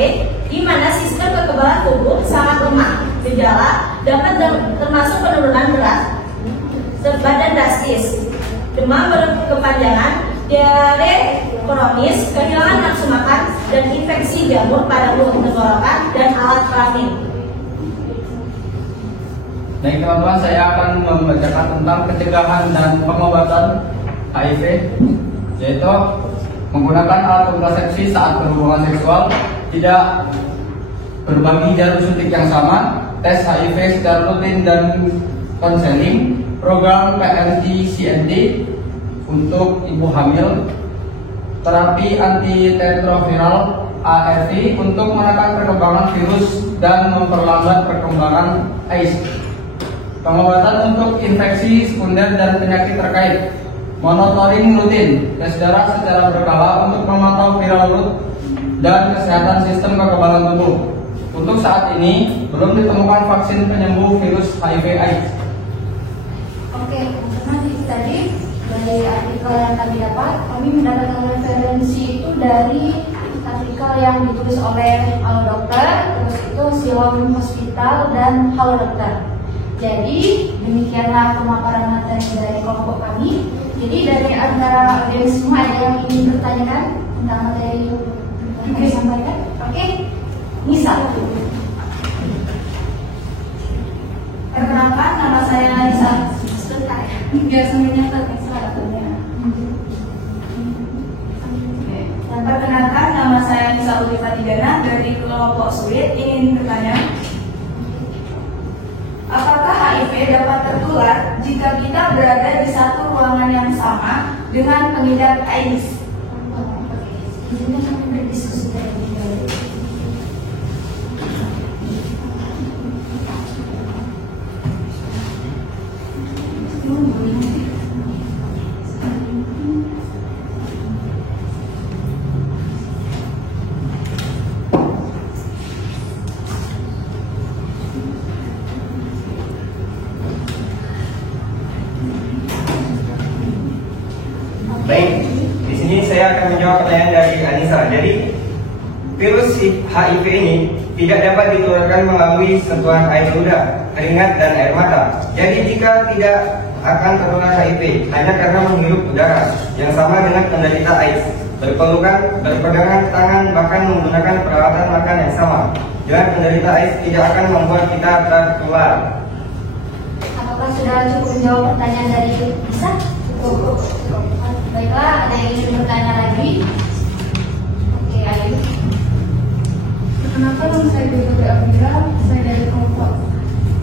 di mana sistem kekebalan tubuh sangat lemah. Gejala dapat termasuk penurunan berat badan drastis, demam berkepanjangan, diare kronis, kehilangan nafsu makan, dan infeksi jamur pada mulut, tenggorokan, dan alat kelamin. Baik teman-teman, saya akan membacakan tentang pencegahan dan pengobatan HIV, yaitu menggunakan alat kontrasepsi saat berhubungan seksual, tidak berbagi jarum suntik yang sama, tes HIV secara rutin dan konseling, program PMT-CNT untuk ibu hamil, terapi antiretroviral ARV untuk menekan perkembangan virus dan memperlambat perkembangan AIDS, pengobatan untuk infeksi sekunder dan penyakit terkait, monitoring rutin tes darah secara berkala untuk memantau viral load dan kesehatan sistem kekebalan tubuh. Untuk saat ini belum ditemukan vaksin penyembuh virus HIV/AIDS. Oke, teman-teman, itu tadi dari artikel yang kami dapat. Kami mendapatkan referensi itu dari artikel yang ditulis oleh Halo Dokter, terus itu Siloam Hospital dan Halo Dokter. Jadi demikianlah pemaparan materi dari kelompok kami. Jadi dari antara audiens semua ada yang ingin bertanyakan tentang materi yang kami sampaikan? Oke, Nisa. Perkenalkan, nama saya Nisa. Biar sambil nyatet Dan perkenalkan, nama saya Nisa Ulfa Tigana dari kelompok Sulit. Ingin bertanya, apakah HIV dapat tertular jika kita berada di satu ruangan yang sama dengan pengidap AIDS? Izinkan kami berdiskusi terlebih dahulu. pertanyaan dari Anissa. Jadi virus HIV ini tidak dapat ditularkan melalui sentuhan air ludah, keringat, dan air mata. Jadi jika tidak akan tertular HIV hanya karena menghirup udara yang sama dengan penderita AIDS, berpelukan, berpegangan tangan, bahkan menggunakan peralatan makan yang sama dengan penderita AIDS tidak akan membuat kita tertular. Apakah sudah cukup menjawab pertanyaan dari Bisa? Cukup. Baiklah, ada yang ingin bertanya lagi? Oke, Ayu. Kenapa nama saya Dr. Elvira, saya dari kelompok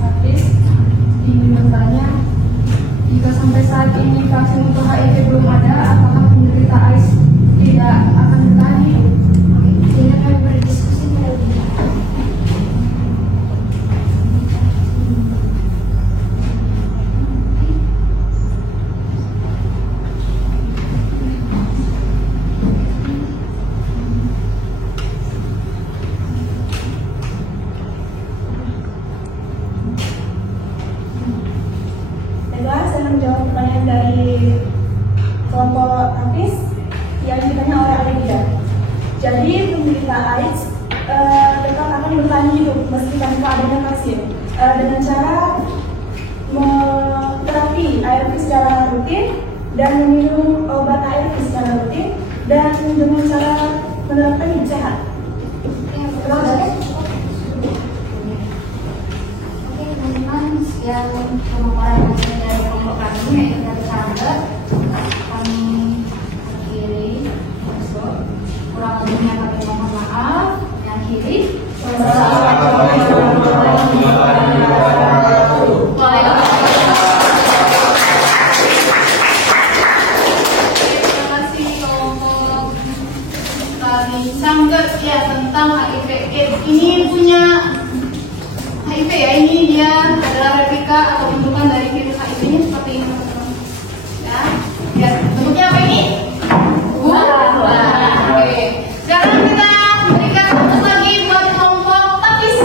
artis, ingin bertanya, jika sampai saat ini vaksin untuk HIV belum ada, apakah penderita AIDS tidak akan bertahan hidup? Jadi kami berdiskusi lebih. Baiklah, saya menjawab pertanyaan dari kelompok artis yang ditanya oleh Olivia. Jadi penderita AIDS tetap akan bertahan hidup meski tanpa adanya vaksin dengan cara terapi ARV secara rutin dan meminum obat ARV secara rutin dan dengan cara menerapkan hidup sehat. Oke, teman-teman, sekian pemaparan dari kelompok kami, yaitu dari Sandra. Kami akhiri. Kurang lebihnya kami mohon maaf. Yang akhiri. Assalamualaikum warahmatullahi wabarakatuh. Terima kasih kelompok tadi Sangger ya tentang HIV AIDS. Ini punya HIV ya, ini dia adalah replika atau bentukan dari virus HIV nya seperti ini teman-teman. Ya, lihat bentuknya apa ini? Oke. Sekarang kita berikan tepuk lagi buat kelompok tapis.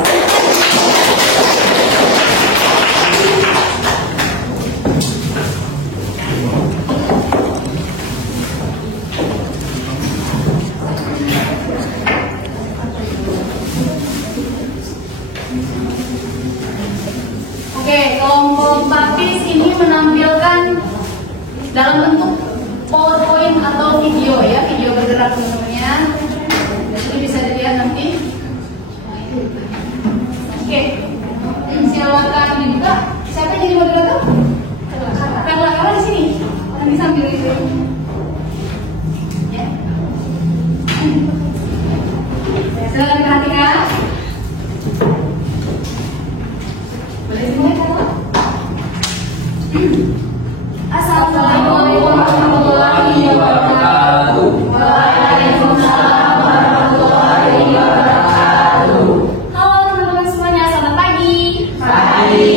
Oke, kelompok tapis ini menampilkan dalam bentuk PowerPoint atau video ya, video bergerak teman-teman ya. Jadi bisa dilihat nanti. Oke, silakan dibuka. Siapa yang jadi moderator? Kalau di sini, orang bisa ambil itu. Ya. Silakan diperhatikan. Boleh dimulai kalau? Assalamualaikum warahmatullahi wabarakatuh. Waalaikumsalam warahmatullahi wabarakatuh. Halo teman-teman semuanya, selamat pagi. Pagi.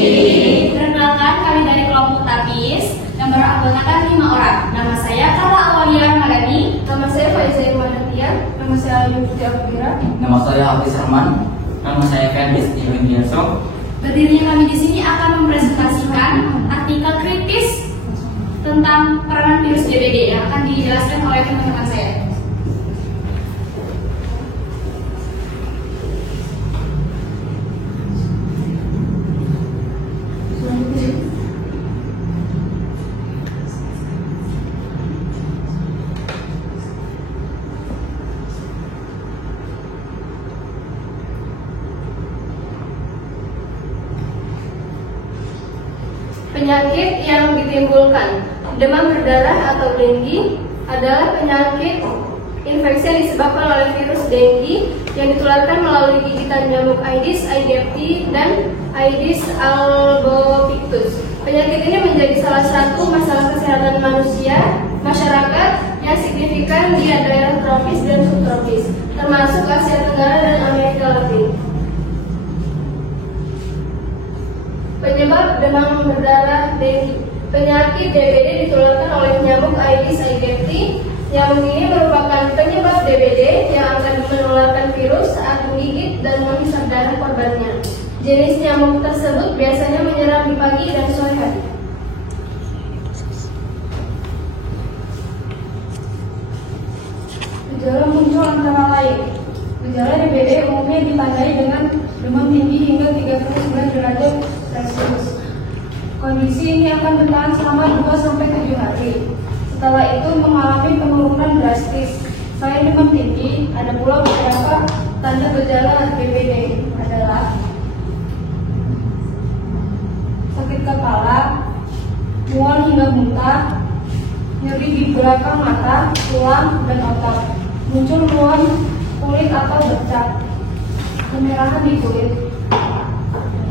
Perkenalkan, kami dari kelompok tapis yang beranggotakan 5 orang. Nama saya Carla Awalia Madani. Nama saya Faiza Irwanatian. Nama saya Ayu Putri Elvira. Nama saya Hafiz Rahman. Nama saya Ferdis Diwidiaso. Berdirinya kami di sini akan mempresentasikan artikel kritis tentang peranan virus DBD yang akan dijelaskan oleh teman-teman saya. Penyakit yang ditimbulkan demam berdarah atau dengue adalah penyakit infeksi yang disebabkan oleh virus dengue yang ditularkan melalui gigitan nyamuk Aedes aegypti dan Aedes albopictus. Penyakit ini menjadi salah satu masalah kesehatan masyarakat yang signifikan di daerah tropis dan subtropis, termasuk Asia Tenggara dan Amerika Latin. Penyebab demam berdarah dengue. Penyakit DBD ditularkan oleh nyamuk Aedes aegypti. Nyamuk ini merupakan penyebab DBD yang akan menularkan virus saat menggigit dan menghisap darah korbannya. Jenis nyamuk tersebut biasanya menyerang di pagi dan sore hari. Gejala muncul antara lain. Gejala DBD umumnya ditandai dengan demam tinggi hingga 39 derajat Celcius. Kondisi ini akan bertahan selama 2-7 hari. Setelah itu mengalami penurunan drastis. Selain demam tinggi, ada pula beberapa tanda gejala DBD adalah sakit kepala, mual hingga muntah, nyeri di belakang mata, tulang, dan otak, muncul ruam kulit atau bercak, kemerahan di kulit,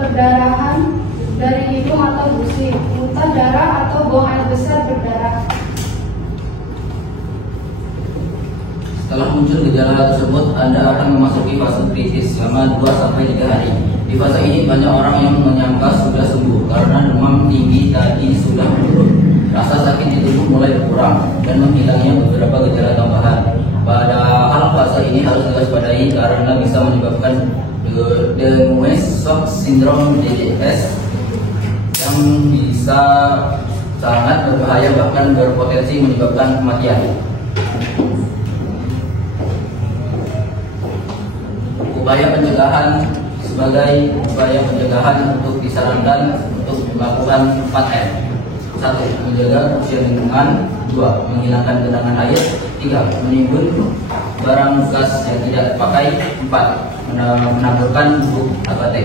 perdarahan dari hidung atau gusi, muntah darah atau buang air besar berdarah. Setelah muncul gejala tersebut, Anda akan memasuki fase kritis selama 2-3 hari. Di fase ini banyak orang yang menyangka sudah sembuh karena demam tinggi tadi sudah menurun. Rasa sakit di tubuh mulai berkurang dan menghilangnya beberapa gejala tambahan. Padahal fase ini harus diwaspadai karena bisa menyebabkan Demois shock syndrome (DSS) yang bisa sangat berbahaya bahkan berpotensi menyebabkan kematian. Upaya pencegahan sebagai upaya pencegahan untuk disarankan untuk melakukan 4M. 1. Menjaga kebersihan lingkungan. 2. Menghilangkan genangan air. 3. Menimbun barang bekas yang tidak dipakai. 4. Menaburkan bubuk AKT.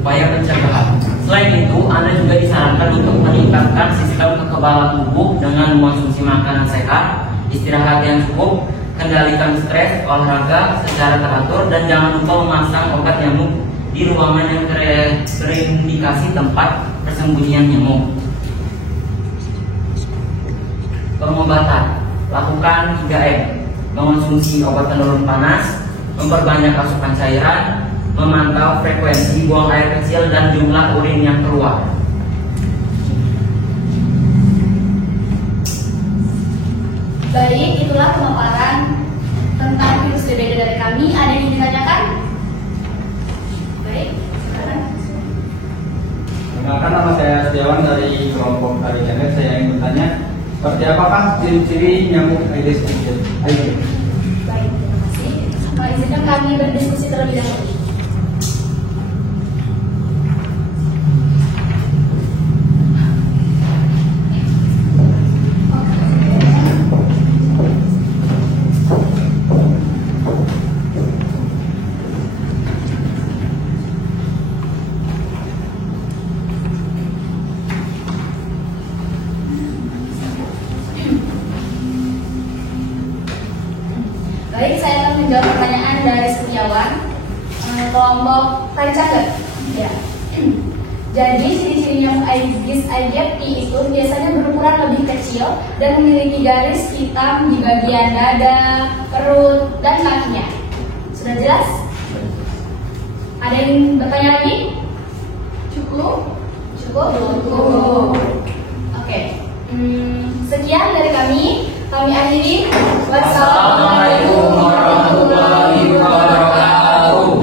Upaya pencegahan. Selain itu, Anda juga disarankan untuk meningkatkan sistem kekebalan tubuh dengan mengonsumsi makanan sehat, istirahat yang cukup, kendalikan stres, olahraga secara teratur, dan jangan lupa memasang obat nyamuk di ruangan yang terindikasi tempat persembunyian nyamuk. Pengobatan. Lakukan 3M. Mengonsumsi obat penurun panas, memperbanyak asupan cairan, memantau frekuensi buang air kecil dan jumlah urin yang keluar. Baik, itulah pemaparan tentang virus DBD dari kami. Ada yang ingin ditanyakan? Baik, silakan. Perkenalkan, nama saya Setiawan dari kelompok Kari Janet. Saya ingin bertanya, seperti apakah ciri-ciri nyamuk Aedes aegypti? Baik, terima kasih. Izinkan kami berdiskusi terlebih dahulu. Baik, saya akan menjawab pertanyaan dari Setiawan, kelompok Tari Cager. Ya. Jadi ciri-ciri nyamuk Aedes aegypti itu biasanya berukuran lebih kecil dan memiliki garis hitam di bagian dada, perut, dan kakinya. Sudah jelas? Ada yang bertanya lagi? Cukup? Cukup? Cukup. Oke. Sekian dari kami. Kami akhiri. Wassalamualaikum warahmatullahi wabarakatuh.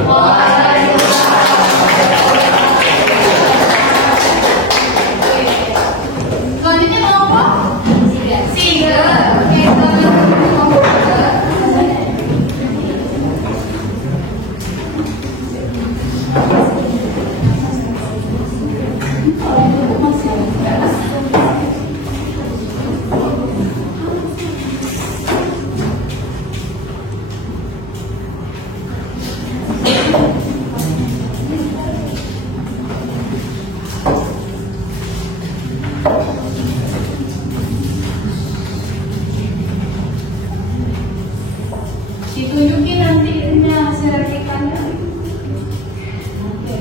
Selanjutnya kelompok Singer. Oke, kelompok ditunjukin nanti hasil replikannya. Oke.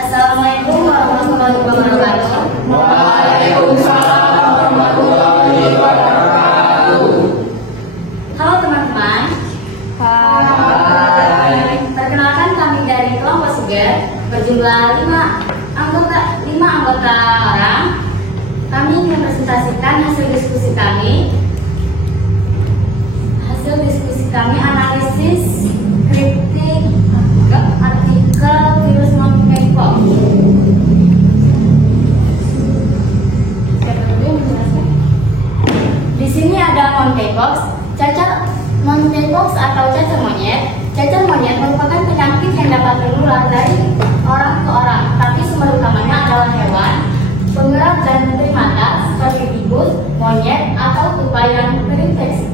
Assalamualaikum warahmatullahi wabarakatuh. Waalaikumsalam warahmatullahi wabarakatuh. Halo teman-teman. Perkenalkan kami dari kelompok Sugar berjumlah 5 anggota orang. Kami ingin mempresentasikan hasil diskusi kami kami analisis kritik artikel virus monkeypox. Di sini ada monkeypox, monkeypox atau cacar monyet. Cacar monyet merupakan penyakit yang dapat menular dari orang ke orang, tapi sumber utamanya adalah hewan penggerak dan primata seperti tikus, monyet, atau tupai yang terinfeksi.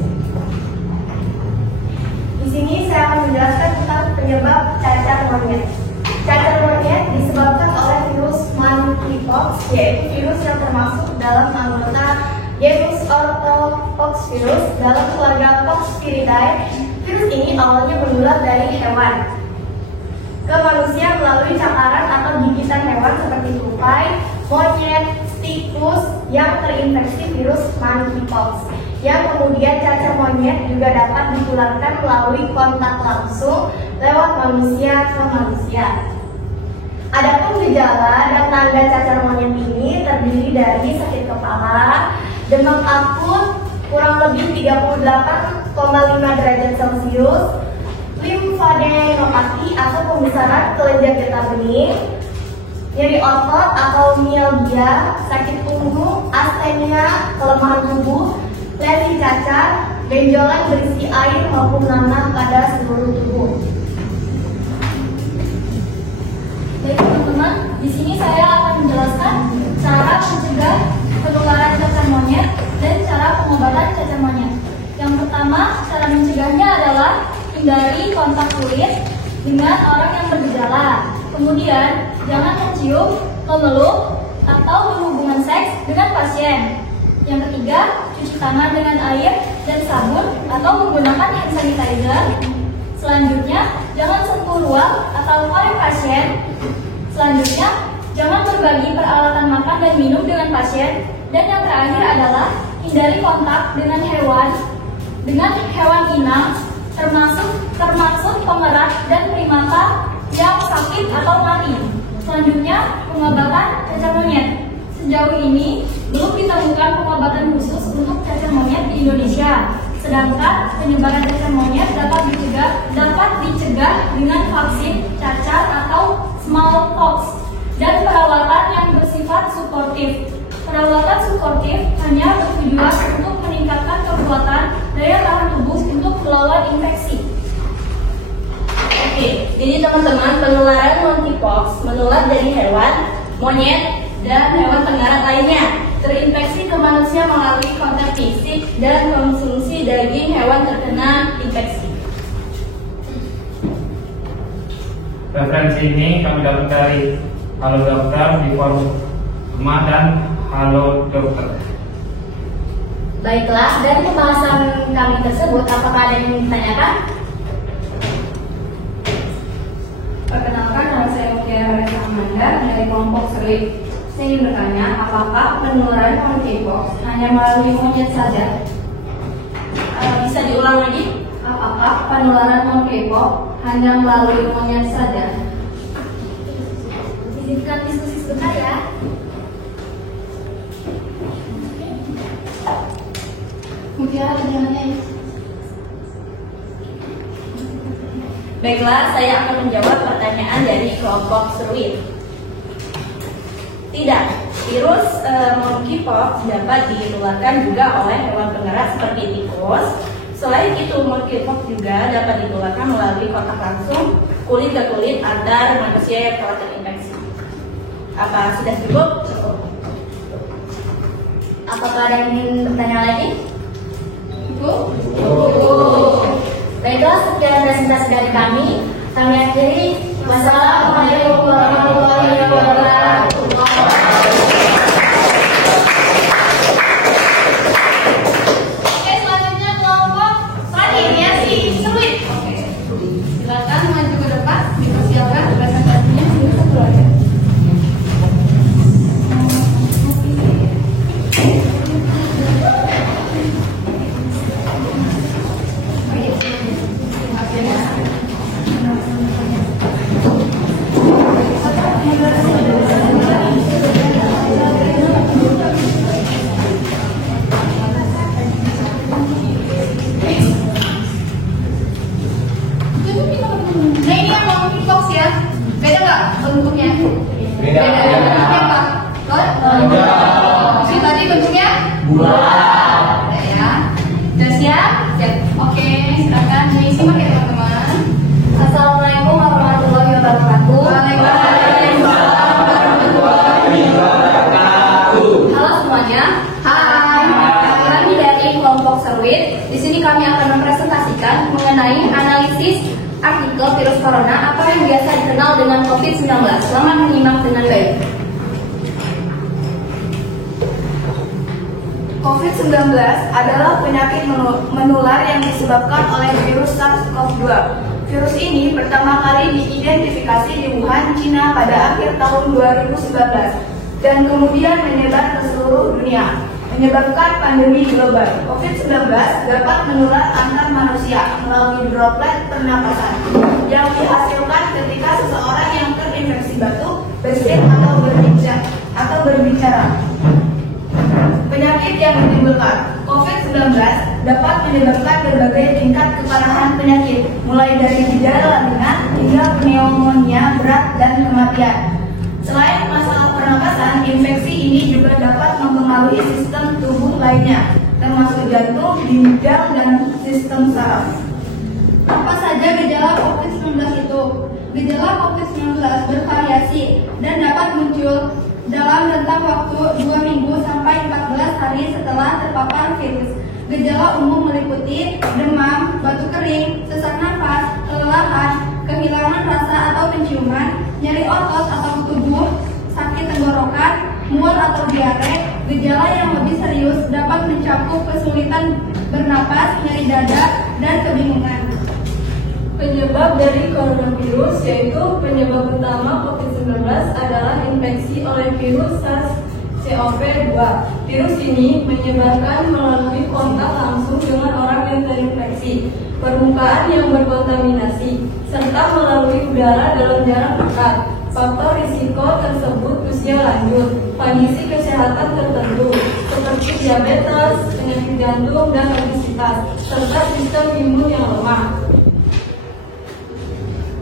Di sini saya akan menjelaskan tentang penyebab cacar monyet. Cacar monyet disebabkan oleh virus monkeypox, yaitu virus yang termasuk dalam anggota genus Orthopoxvirus dalam keluarga Poxviridae. Virus ini awalnya menular dari hewan ke manusia melalui cakaran atau gigitan hewan seperti tupai, monyet, tikus yang terinfeksi virus monkeypox. Yang kemudian cacar monyet juga dapat ditularkan melalui kontak langsung lewat manusia ke manusia. Adapun gejala dan tanda cacar monyet ini terdiri dari sakit kepala, demam akut kurang lebih 38,5 derajat Celcius, limfadenopati atau pembesaran kelenjar getah bening, nyeri otot atau mialgia, sakit punggung, astenia, kelemahan tubuh, lesi cacar, benjolan berisi air maupun nanah pada seluruh tubuh. Baik teman-teman, di sini saya akan menjelaskan cara mencegah penularan cacar monyet dan cara pengobatan cacar monyet. Yang pertama, cara mencegahnya adalah hindari kontak kulit dengan orang yang bergejala. Kemudian, jangan mencium, memeluk, atau berhubungan seks dengan pasien. Yang ketiga, cuci tangan dengan air dan sabun atau menggunakan hand sanitizer. Selanjutnya, jangan sentuh ruang atau korek pasien. Selanjutnya, jangan berbagi peralatan makan dan minum dengan pasien. Dan yang terakhir adalah hindari kontak dengan hewan inang, termasuk pemerat dan primata yang sakit atau mati. Selanjutnya, pengobatan cacar monyet. Sejauh ini belum ditemukan pengobatan khusus untuk cacar monyet di Indonesia. Sedangkan penyebaran cacar monyet dapat dicegah dengan vaksin cacar atau smallpox dan perawatan yang bersifat suportif. Perawatan suportif hanya bertujuan untuk meningkatkan kekuatan daya tahan tubuh untuk melawan infeksi. Oke, jadi teman-teman, penularan monkeypox menular dari hewan, monyet, dan hewan pendarat lainnya, terinfeksi ke manusia melalui kontak fisik dan konsumsi daging hewan terkena infeksi. Referensi ini kami dapat dari Halo Dokter di forum emak dan Halo Dokter. Baiklah, dari pembahasan kami tersebut, apakah ada yang ingin ditanyakan? Perkenalkan, nama saya Mutiara Reza Amanda dari kelompok Serip. Saya ingin bertanya, apakah penularan monkeypox hanya melalui monyet saja? Bisa diulang lagi? Apakah penularan monkeypox hanya melalui monyet saja? Izinkan diskusi sebentar ya. Mutiara, pertanyaannya. Baiklah, saya akan menjawab pertanyaan dari kelompok Seruit. Tidak, virus monkeypox dapat ditularkan juga oleh hewan penggerak seperti tikus. Selain itu, monkeypox juga dapat ditularkan melalui kontak langsung kulit ke kulit antar manusia yang telah terinfeksi. Apa sudah cukup? Apakah ada yang ingin bertanya lagi? Cukup? Baiklah, sekian presentasi dari kami. Kami akhiri. Wassalamualaikum warahmatullahi wabarakatuh. Oke, selanjutnya kelompok Radiasi Seruit. Oke, silakan maju ke depan. Dipersilakan presentasinya satu aja. bentuknya? Beda. Bentuknya apa? Si tadi bentuknya? Bulat. Ada ya. Sudah siap? Siap. Oke, silakan disimak ya teman-teman. Assalamualaikum warahmatullahi wabarakatuh. Waalaikumsalam warahmatullahi wabarakatuh. Halo semuanya. Hai. Kami dari kelompok Serwit. Di sini kami akan mempresentasikan mengenai analisis artikel virus corona atau yang biasa dikenal dengan COVID-19. Selamat menyimak dengan baik. COVID-19 adalah penyakit menular yang disebabkan oleh virus SARS-CoV-2. Virus ini pertama kali diidentifikasi di Wuhan, Cina pada akhir tahun 2019 dan kemudian menyebar ke seluruh dunia, menyebabkan pandemi global. COVID-19 dapat menular antar manusia melalui droplet pernapasan yang dihasilkan ketika seseorang yang terinfeksi batuk, bersin atau berbicara. Penyakit yang ditimbulkan COVID-19 dapat menyebabkan berbagai tingkat keparahan penyakit, mulai dari gejala ringan hingga pneumonia berat dan kematian. Selain masalah pernapasan, infeksi ini juga dapat mempengaruhi sistem tubuh lainnya, termasuk jantung, ginjal, dan sistem saraf. Apa saja gejala COVID-19 itu? Gejala COVID-19 bervariasi dan dapat muncul dalam rentang waktu 2 minggu sampai 14 hari setelah terpapar virus. Gejala umum meliputi demam, batuk kering, sesak nafas, kelelahan, kehilangan rasa atau penciuman, nyeri otot atau tubuh, sakit tenggorokan, mual atau diare. Gejala yang lebih serius dapat mencakup kesulitan bernapas, nyeri dada, dan kebingungan. Penyebab dari coronavirus yaitu penyebab utama COVID-19 adalah infeksi oleh virus SARS-CoV-2. Virus ini menyebarkan melalui kontak langsung dengan orang yang terinfeksi, permukaan yang berkontaminasi, serta melalui udara dalam jarak dekat. Faktor risiko tersebut usia lanjut, kondisi kesehatan tertentu seperti diabetes, penyakit jantung, dan obesitas, serta sistem imun yang lemah.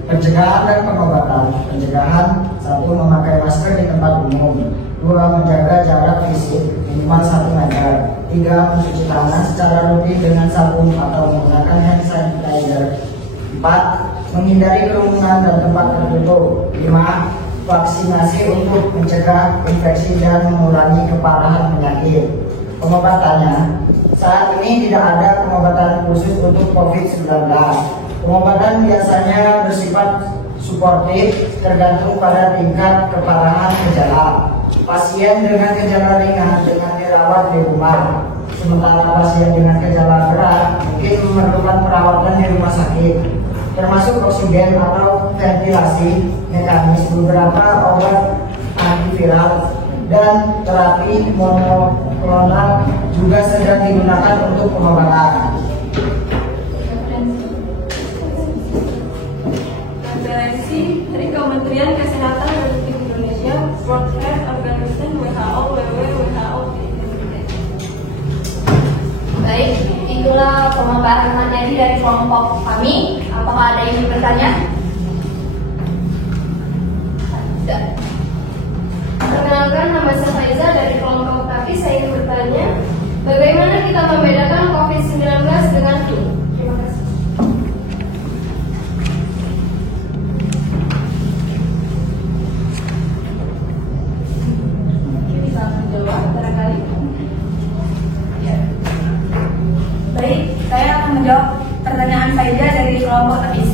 Pencegahan dan pengobatan. Pencegahan: 1. Memakai masker di tempat umum. 2. Menjaga jarak fisik minimal 1 meter. 3. Mencuci tangan secara rutin dengan sabun atau menggunakan hand sanitizer. 4. Menghindari kerumunan dan tempat tertutup. 5. Vaksinasi untuk mencegah infeksi dan mengurangi keparahan penyakit. Pengobatannya: saat ini tidak ada pengobatan khusus untuk COVID-19. Pengobatan biasanya bersifat suportif, tergantung pada tingkat keparahan gejala. Pasien dengan gejala ringan dengan dirawat di rumah, sementara pasien dengan gejala berat mungkin memerlukan perawatan di rumah sakit, termasuk oksigen atau ventilasi mekanis. Beberapa obat antiviral dan terapi monoklonal juga sedang digunakan untuk pengobatan. Referensi dari Kementerian Kesehatan Republik Indonesia, World Health Organization, WHO, WHO. Baik, itulah pemaparan materi dari kelompok kami. Apakah ada yang ingin bertanya? Tidak. Perkenalkan, nama saya Faiza dari kelompok tapi saya ingin bertanya, bagaimana kita membedakan COVID-19 dengan flu? Terima kasih. Bisa menjawab barangkali. Ya. Baik, saya akan menjawab pertanyaan Faiza dari kelompok TEPIS.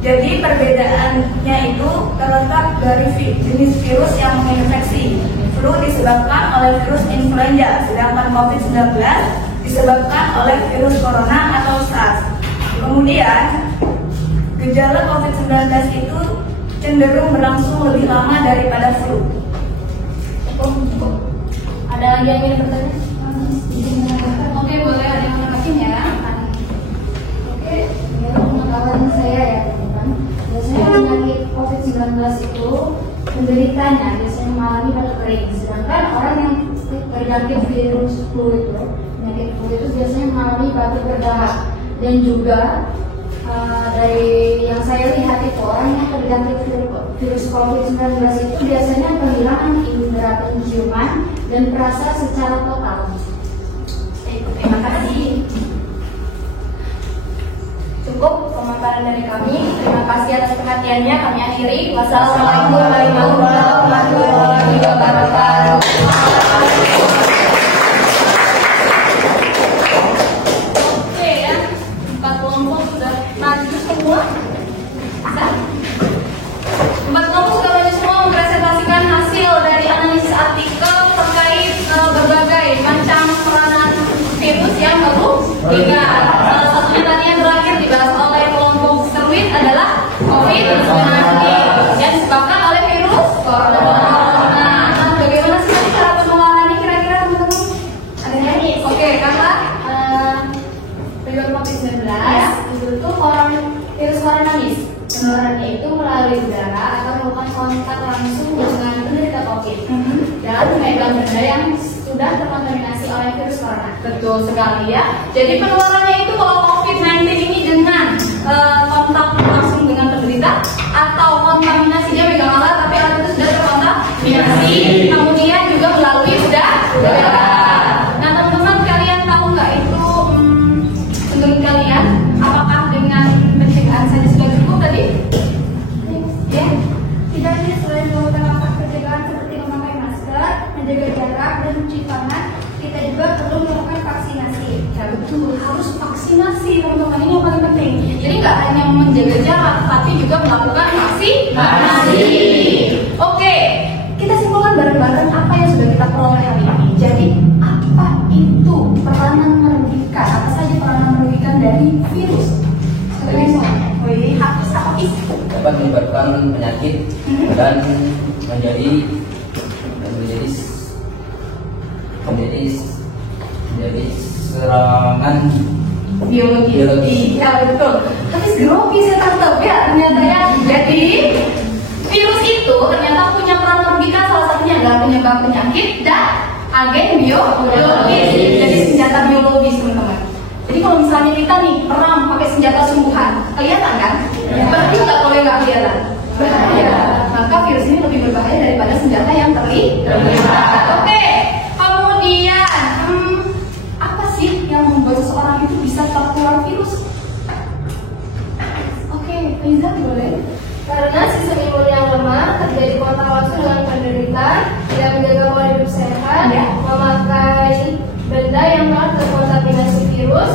Jadi perbedaannya itu terletak dari jenis virus yang menginfeksi. Flu disebabkan oleh virus influenza, sedangkan COVID-19 disebabkan oleh virus corona atau SARS. Kemudian, gejala COVID-19 itu cenderung berlangsung lebih lama daripada flu. Ada lagi yang ingin bertanya? Oke, boleh ada yang menambahkan ya? Oke, pengetahuan saya ya teman-teman. Biasanya penyakit COVID-19 itu penderitanya biasanya mengalami batuk kering. Sedangkan orang yang terjangkit virus flu itu, penyakit flu itu biasanya mengalami batuk berdahak. Dan juga dari yang saya lihat itu orang yang terjangkit virus COVID-19 itu biasanya kehilangan indera penciuman dan perasa secara total. Terima kasih. Cukup pemaparan dari kami. Terima kasih atas perhatiannya. Kami akhiri. Wassalamualaikum warahmatullahi wabarakatuh. Oke ya, 4 kelompok sudah maju semua. Bisa? 4 kelompok sudah maju semua mempresentasikan hasil dari analisis artikel terkait berbagai macam peranan virus yang baru diingat. Salah satunya tadi yang terakhir dibahas oleh kelompok Serwit adalah COVID-19 yang disebabkan oleh virus corona. Nah, bagaimana sih tadi cara penularannya kira-kira teman-teman? Ada nyanyi? Oke, karena virus COVID-19 itu tuh virus coronavirus. Penularannya itu melalui udara atau melakukan kontak langsung dengan penderita COVID dan memegang benda yang sudah terkontaminasi oleh virus corona. Betul sekali ya. Jadi penularannya itu kalau COVID-19 ini dengan kontak langsung dengan penderita atau kontaminasinya megang alat tapi alat itu sudah terkontaminasi, kemudian juga melalui udara. Nah teman-teman, kalian tahu nggak itu menurut kalian apakah dengan pencegahan saja sudah cukup tadi? Ya, tidak hanya selain melakukan langkah pencegahan seperti memakai masker, menjaga jarak dan mencuci tangan, kita juga perlu melakukan vaksinasi. Ya betul, harus vaksinasi teman-teman, ini yang paling penting. Jadi nggak hanya menjaga jarak, tapi juga melakukan vaksinasi. Oke, kita simpulkan bareng-bareng apa yang sudah kita peroleh hari ini. Jadi apa itu peranan merugikan? Apa saja peranan merugikan dari virus? Dapat menyebabkan penyakit dan menjadi serangan biologi. Iya betul. Tapi grogi saya tangkap ya ternyata ya. Jadi virus itu ternyata punya peran merugikan, salah satunya adalah penyebab penyakit dan agen biologis. Jadi senjata biologis teman-teman. Jadi kalau misalnya kita nih perang pakai senjata sungguhan, kelihatan kan? Berarti nggak kalau nggak kelihatan. Bahaya. Maka virus ini lebih berbahaya daripada senjata yang terlihat. Oke. Kemudian apa sih yang membuat seseorang itu bisa tertular virus? Oke, Liza boleh. Karena sistem imun yang lemah, terjadi kontak langsung dengan penderita, tidak menjaga pola hidup sehat, memakai benda yang telah terkontaminasi virus,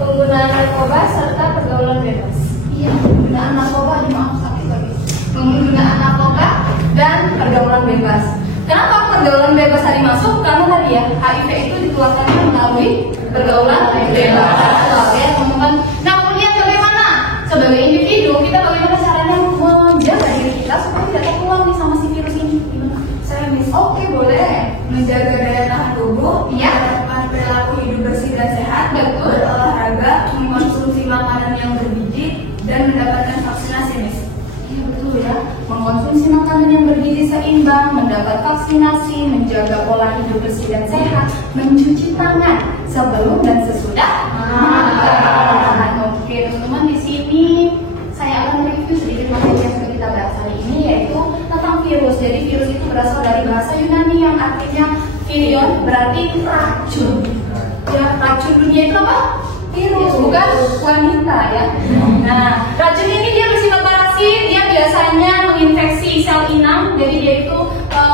penggunaan narkoba serta pergaulan bebas. Iya, penggunaan narkoba penggunaan narkoba dan pergaulan bebas. Kenapa pergaulan bebas tadi masuk? Karena tadi ya HIV itu ditularkannya melalui pergaulan bebas. Ya teman-teman. Nah kemudian bagaimana sebagai individu kita bagaimana caranya menjaga diri kita supaya tidak tertular nih sama si virus ini? Gimana? Oke boleh menjaga daya tahan tubuh, ya, melakukan perilaku hidup bersih dan sehat, betul, berolahraga, mengkonsumsi makanan yang bergizi dan mendapatkan vaksinasi, Miss. Iya betul ya, mengkonsumsi makanan yang bergizi seimbang, mendapat vaksinasi, menjaga pola hidup bersih dan sehat, mencuci tangan sebelum dan sesudah makan. Oke teman-teman, di sini saya akan review sedikit materi yang sudah kita bahas hari ini, yaitu tentang virus. Jadi virus itu berasal dari bahasa Yunani yang artinya virion, berarti racun. Ya, racun dunia itu apa? Virus, bukan wanita ya. Nah, racun ini dia bersifat parasit, dia biasanya menginfeksi sel inang, jadi dia itu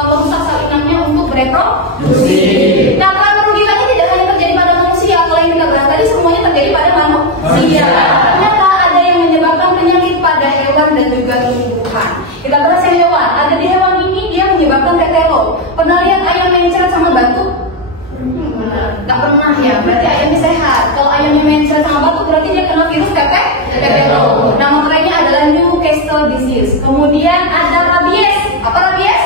merusak sel inangnya untuk bereproduksi. Nah, peran merugikannya tidak hanya terjadi pada manusia, kalau yang kita bahas tadi semuanya terjadi pada manusia. Ternyata ada yang menyebabkan penyakit pada hewan dan juga tumbuhan. Kita bahas yang hewan. Ada di hewan ini dia menyebabkan tetelo. Pernah lihat ayam mencret sama batu? Gak pernah ya. Berarti ayamnya sehat. Kalau ayamnya mencret sama batu berarti dia kena virus tetelo. Nama kerennya adalah Newcastle disease. Kemudian ada rabies. Apa rabies?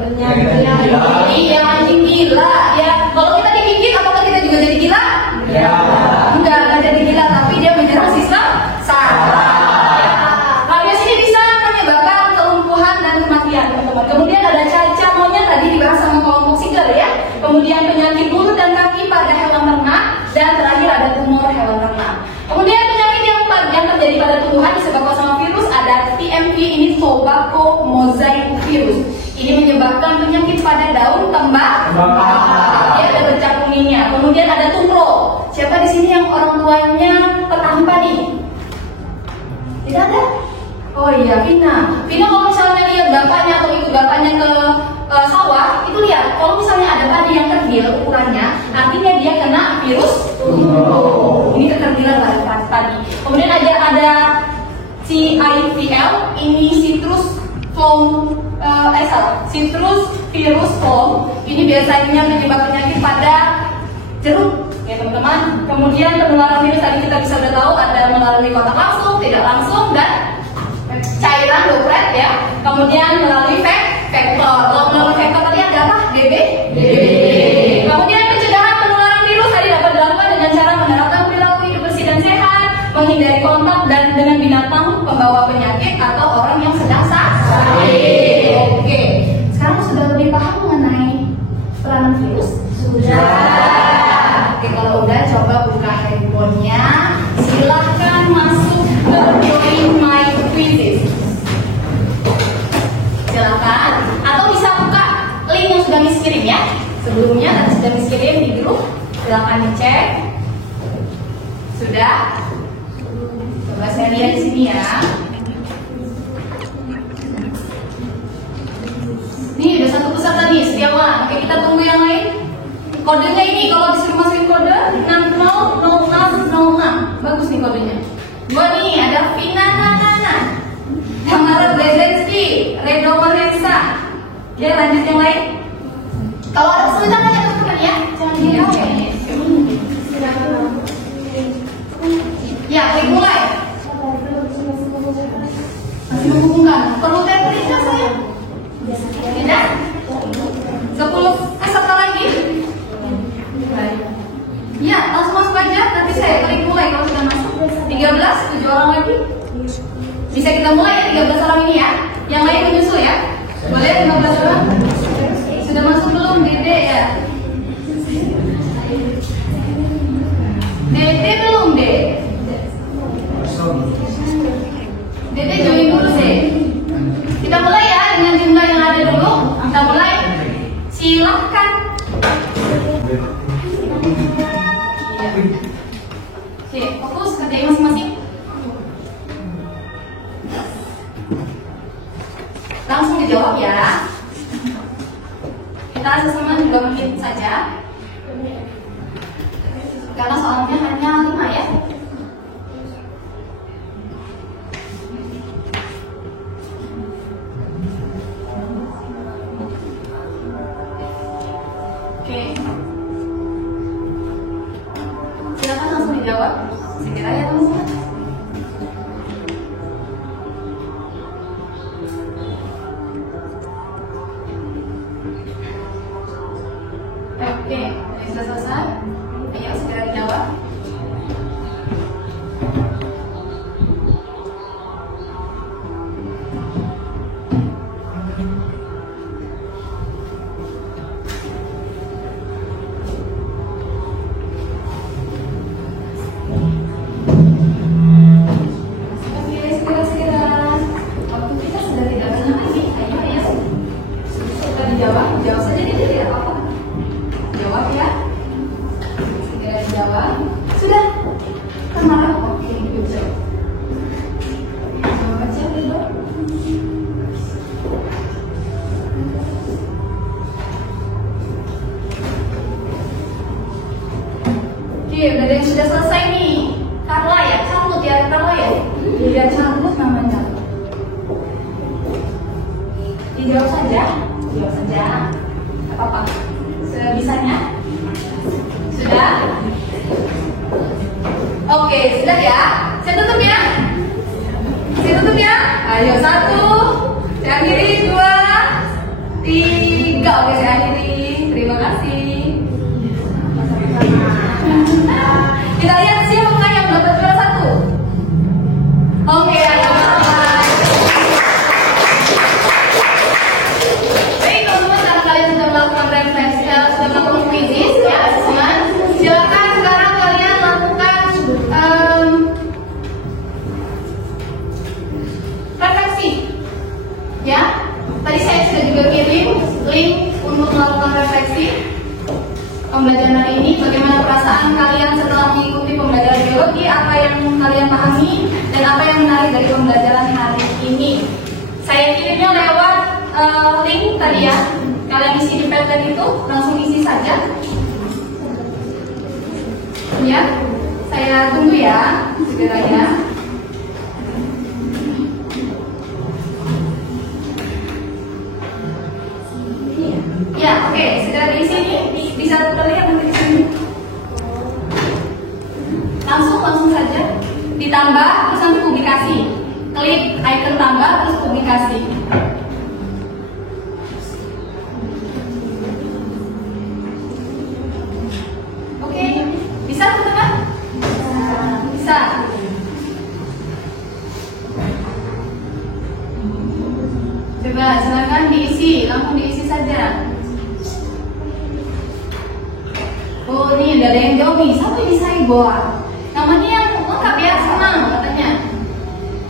Penyakit. Iya, anjing gila. Ya, kalau kita digigit apakah kita juga jadi gila? Ya. Enggak jadi gila, tapi dia menyerang sistem saraf. Rabies ini bisa menyebabkan kelumpuhan dan kematian, teman-teman. Kemudian ada cacar monyet tadi dibahas sama kelompok Siegel ya. Kemudian penyakit mulut dan kaki pada hewan ternak, dan terakhir ada tumor hewan ternak. Tidak ada? Oh iya, Vina. Vina kalau misalnya lihat bapaknya atau ikut bapaknya ke sawah, itu lihat kalau misalnya ada padi yang kerdil ukurannya, artinya dia kena virus tumbuh. Ini kekerdilan pada padi. Kemudian ada CIVL, ini citrus virus foam. Ini biasanya menyebabkan penyakit pada jeruk. Ya teman-teman. Kemudian penularan virus tadi kita bisa udah tahu ada melalui kontak langsung, tidak langsung, dan cairan droplet ya. Kemudian melalui vektor. Kalau melalui vektor tadi ada apa? DB. Kemudian pencegahan penularan virus tadi dapat dilakukan dengan cara menerapkan perilaku hidup bersih dan sehat, menghindari kontak dan dengan binatang pembawa penyakit atau orang yang sedang sakit. Oke. Sekarang sudah lebih paham mengenai peranan virus? Sudah. Oke, kalau udah coba buka handphonenya. Silahkan masuk ke Join My Quizzes. Silakan. Atau bisa buka link yang sudah Miss kirim ya. Sebelumnya tadi sudah Miss kirim di grup. Silakan dicek. Sudah. Coba saya lihat di sini ya. Nih udah satu peserta nih, Setiawan. Oke, kita tunggu yang lain. Kodenya ini kalau disuruh masukin kode 600606. Bagus nih kodenya. Gua nih ada Vina Nana, Tamara Blazensky, Redo Lorenza. Ya lanjut yang lain. Kalau ada kesulitan aja teman-teman ya, jangan dijawab ya. Ya, klik mulai. Masih menghubungkan. Perlu template saya? Tidak. 10 peserta lagi. Ya, langsung masuk aja. Nanti saya klik mulai kalau sudah masuk. 13, 7 orang lagi. Bisa kita mulai ya 13 orang ini ya. Yang lain menyusul ya. Boleh 15 orang? Sudah masuk belum Dede ya? Dede belum deh. Dede join dulu deh. Kita mulai ya dengan jumlah yang ada dulu. Kita mulai. Silakan. Oke, fokus kerjain masing-masing. Langsung dijawab ya. Kita sesama 2 menit saja. Karena soalnya hanya 5 ya. Oke. Silakan langsung dijawab. Segera ya teman-teman. Oke, ini sudah selesai. Ayo segera dijawab. Jawab saja dia tidak apa-apa. Jawab ya. Segera dijawab. Sudah. Kemarin oke, good job. Jawab aja dulu. Oke, udah ada yang sudah selesai nih. Carla ya, Carlut ya, Carla ya. Iya, Carlut namanya. Dijawab saja. Jawab saja, gak apa-apa. Sebisanya. Sudah? Oke, sudah ya. Saya tutup ya. Saya tutup ya. Ayo 1, saya akhiri 2, 3. Oke, saya akhiri. Terima kasih. Kita lihat siapa yang dapat juara 1. Oke, silakan sekarang kalian lakukan refleksi ya. Tadi saya sudah juga kirim link untuk melakukan refleksi pembelajaran hari ini. Bagaimana perasaan kalian setelah mengikuti pembelajaran biologi, apa yang kalian pahami dan apa yang menarik highlight dari pembelajaran hari ini. Saya kirimnya lewat link tadi ya. Kalian isi di pattern itu, langsung isi saja. Ya, saya tunggu ya, segeranya. Ya, oke, segera diisi nih. Bisa terlihat di sini. Langsung saja. Ditambah, terus nanti publikasi. Klik icon tambah, terus publikasi. Oke, bisa teman-teman? Bisa. Coba silakan diisi, langsung diisi saja. Oh, ini ada yang jawab nih. Siapa ini Cyborg? Namanya yang lengkap ya, senang katanya.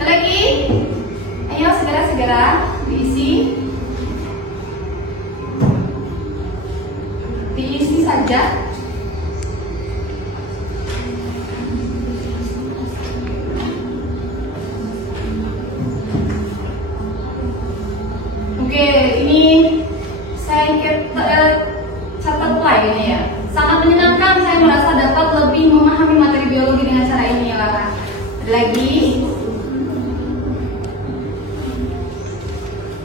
Ada lagi? Ayo segera diisi. Diisi saja. Oke, ini saya catat play ini ya. Sangat menyenangkan, saya merasa dapat lebih memahami materi biologi dengan cara ini ya Lara. Ada lagi?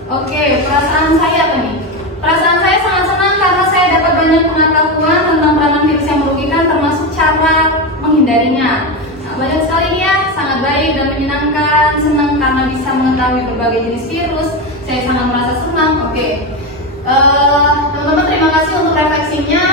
Oke, perasaan saya apa nih? Perasaan saya sangat senang karena saya dapat banyak pengetahuan tentang peranan virus yang merugikan, termasuk cara menghindarinya. Nah, banyak sekali nih ya, sangat baik dan menyenangkan, senang karena bisa mengetahui berbagai jenis virus. Saya sangat merasa senang. Oke, teman-teman terima kasih untuk refleksinya.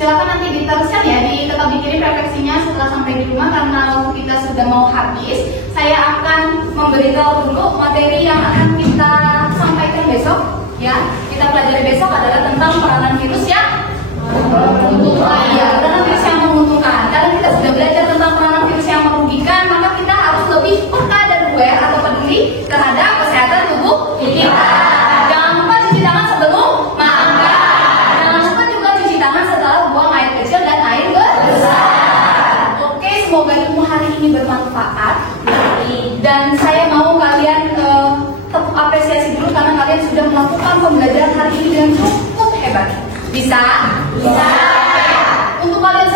Silakan nanti diteruskan ya, tetap dikirim refleksinya setelah sampai di rumah karena waktu kita sudah mau habis. Saya akan memberitahu dulu materi yang akan kita sampaikan besok. Ya, kita pelajari besok adalah tentang peranan virus yang menguntungkan. Ya, peranan virus yang menguntungkan. Karena kita sudah belajar tentang peranan virus yang merugikan, maka kita harus lebih peka dan aware atau peduli terhadap kesehatan tubuh kita. Jangan lupa cuci tangan sebelum makan. Jangan lupa juga cuci tangan setelah buang air kecil dan air besar. Oke, semoga ilmu hari ini bermanfaat. Dan saya mau kalian tepuk apresiasi dulu karena kalian sudah melakukan pembelajaran hari ini dengan cukup hebat. Bisa? Bisa. Untuk kalian